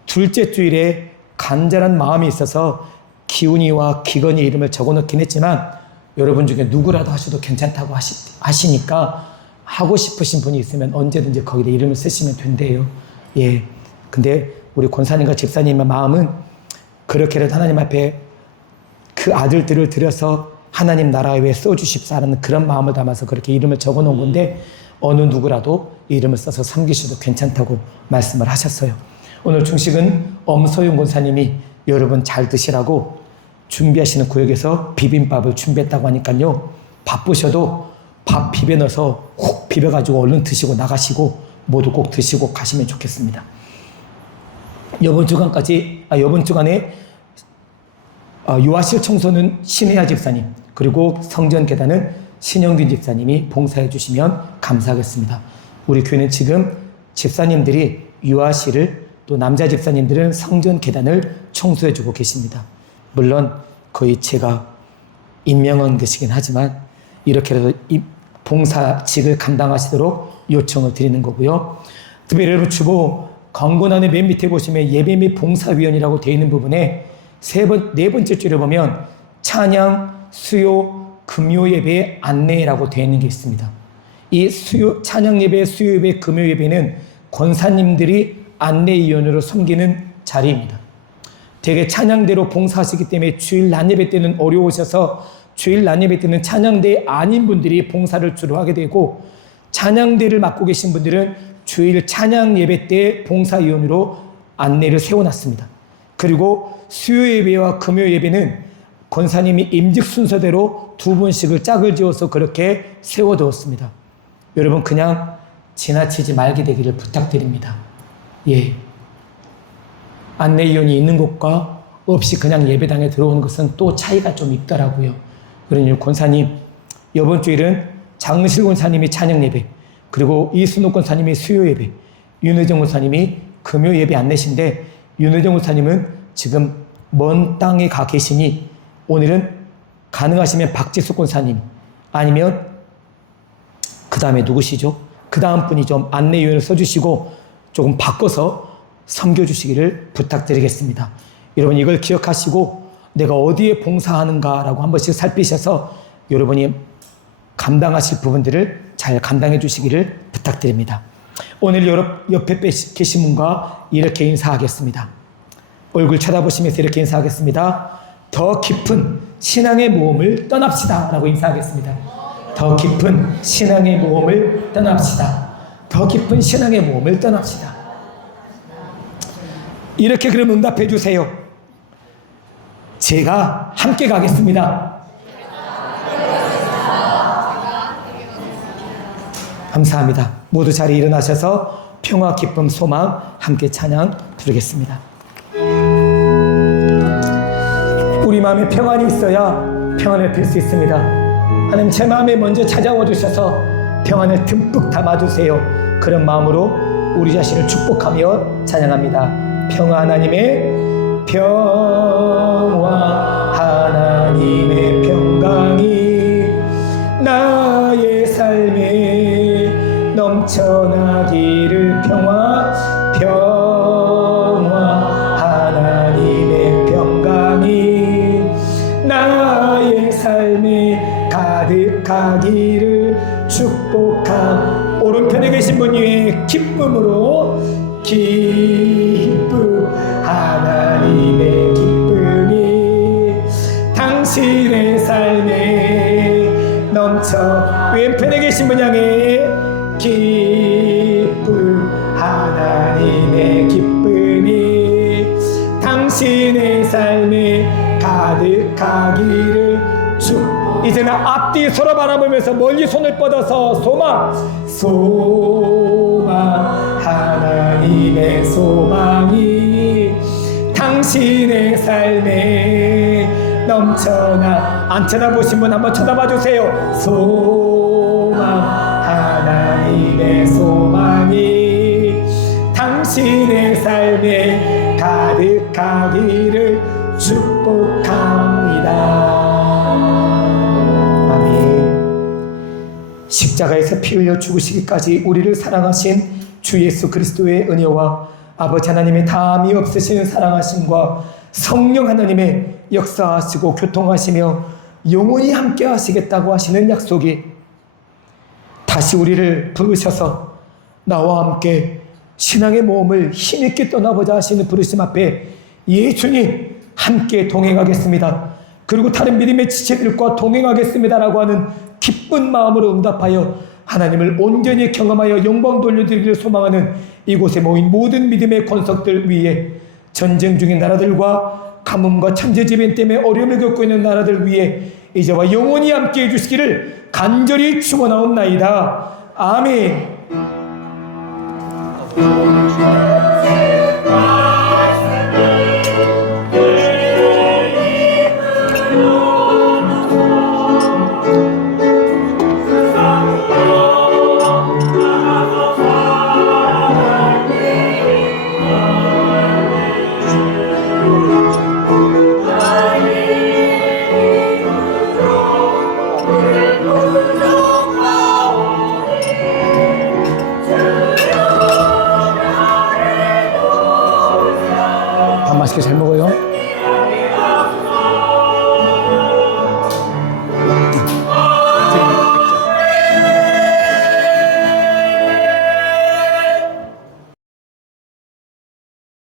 둘째 주일에 간절한 마음이 있어서 기훈이와 기건이 이름을 적어놓긴 했지만, 여러분 중에 누구라도 하셔도 괜찮다고 하시니까 하고 싶으신 분이 있으면 언제든지 거기다 이름을 쓰시면 된대요. 예. 근데 우리 권사님과 집사님의 마음은 그렇게라도 하나님 앞에 그 아들들을 들여서 하나님 나라에 위해 써주십사라는 그런 마음을 담아서 그렇게 이름을 적어 놓은 건데, 어느 누구라도 이름을 써서 섬기셔도 괜찮다고 말씀을 하셨어요. 오늘 중식은 엄소윤 권사님이 여러분 잘 드시라고 준비하시는 구역에서 비빔밥을 준비했다고 하니까요. 바쁘셔도 밥 비벼 넣어서 훅 비벼가지고 얼른 드시고 나가시고 모두 꼭 드시고 가시면 좋겠습니다. 이번 주간에 유아실 청소는 신혜아 집사님, 그리고 성전 계단은 신영균 집사님이 봉사해 주시면 감사하겠습니다. 우리 교회는 지금 집사님들이 유아실을, 또 남자 집사님들은 성전 계단을 청소해 주고 계십니다. 물론 거의 제가 임명한 것이긴 하지만 이렇게라도 이 봉사직을 감당하시도록 요청을 드리는 거고요. 특별히 여러분 주보 광고란의 맨 밑에 보시면 예배 및 봉사위원이라고 되어 있는 부분에 네 번째 줄에 보면 찬양, 수요, 금요 예배 안내라고 되어 있는 게 있습니다. 이 찬양 예배, 수요 예배, 금요 예배는 권사님들이 안내위원으로 섬기는 자리입니다. 되게 찬양대로 봉사하시기 때문에 주일 낮예배 때는 어려우셔서 주일 낮예배 때는 찬양대 아닌 분들이 봉사를 주로 하게 되고, 찬양대를 맡고 계신 분들은 주일 찬양 예배 때 봉사위원으로 안내를 세워놨습니다. 그리고 수요 예배와 금요 예배는 권사님이 임직 순서대로 2분씩을 짝을 지어서 그렇게 세워두었습니다. 여러분 그냥 지나치지 말게 되기를 부탁드립니다. 예. 안내위원이 있는 곳과 없이 그냥 예배당에 들어오는 것은 또 차이가 좀 있더라고요. 그러니 권사님, 이번 주일은 장실 권사님이 찬양 예배, 그리고 이순옥 권사님이 수요 예배, 윤혜정 권사님이 금요 예배 안내신데, 윤혜정 권사님은 지금 먼 땅에 가 계시니 오늘은 가능하시면 박지숙 권사님, 아니면 그 다음에 누구시죠? 그 다음 분이 좀 안내위원을 써주시고 조금 바꿔서 섬겨주시기를 부탁드리겠습니다. 여러분 이걸 기억하시고 내가 어디에 봉사하는가라고 한 번씩 살피셔서 여러분이 감당하실 부분들을 잘 감당해 주시기를 부탁드립니다. 오늘 옆에 계신 분과 이렇게 인사하겠습니다. 얼굴 쳐다보시면서 이렇게 인사하겠습니다. 더 깊은 신앙의 모험을 떠납시다 라고 인사하겠습니다. 더 깊은 신앙의 모험을 떠납시다. 더 깊은 신앙의 모험을 떠납시다. 이렇게 그럼 응답해 주세요. 제가 함께 가겠습니다. 감사합니다. 모두 자리에 일어나셔서 평화, 기쁨, 소망 함께 찬양 부르겠습니다. 우리 마음에 평안이 있어야 평안을 빌 수 있습니다. 하나님 제 마음에 먼저 찾아와 주셔서 평안을 듬뿍 담아주세요. 그런 마음으로 우리 자신을 축복하며 찬양합니다. 평화 하나님의 평화, 하나님의 평강이 나의 삶에 넘쳐나기를. 평화, 평화, 하나님의 평강이 나의 삶에 가득하기를 축복함. 오른편에 계신 분 위에 기쁨으로, 기쁨, 하나님의 기쁨이 당신의 삶에 넘쳐. 왼편에 계신 분 향해 기쁨, 하나님의 기쁨이 당신의 삶에 가득하기를 축복합니다. 이제는 앞뒤 서로 바라보면서 멀리 손을 뻗어서 소망, 소망, 하나님의 소망이 당신의 삶에 넘쳐나. 안 쳐다보신 분 한번 쳐다봐 주세요. 소망, 하나님의 소망이 당신의 삶에 가득하기를 축복합니다. 십자가에서 피 흘려 죽으시기까지 우리를 사랑하신 주 예수 그리스도의 은혜와 아버지 하나님의 다함이 없으신 사랑하심과 성령 하나님의 역사하시고 교통하시며 영원히 함께 하시겠다고 하시는 약속이 다시 우리를 부르셔서 나와 함께 신앙의 모험을 힘있게 떠나보자 하시는 부르심 앞에 예수님 함께 동행하겠습니다. 그리고 다른 믿음의 지체들과 동행하겠습니다라고 하는 기쁜 마음으로 응답하여 하나님을 온전히 경험하여 영광 돌려드리기를 소망하는 이곳에 모인 모든 믿음의 권속들 위에, 전쟁 중인 나라들과 가뭄과 천재지변 때문에 어려움을 겪고 있는 나라들 위에 이제와 영원히 함께 해주시기를 간절히 축원하옵나이다. 아멘. 맛있게 잘 먹어요.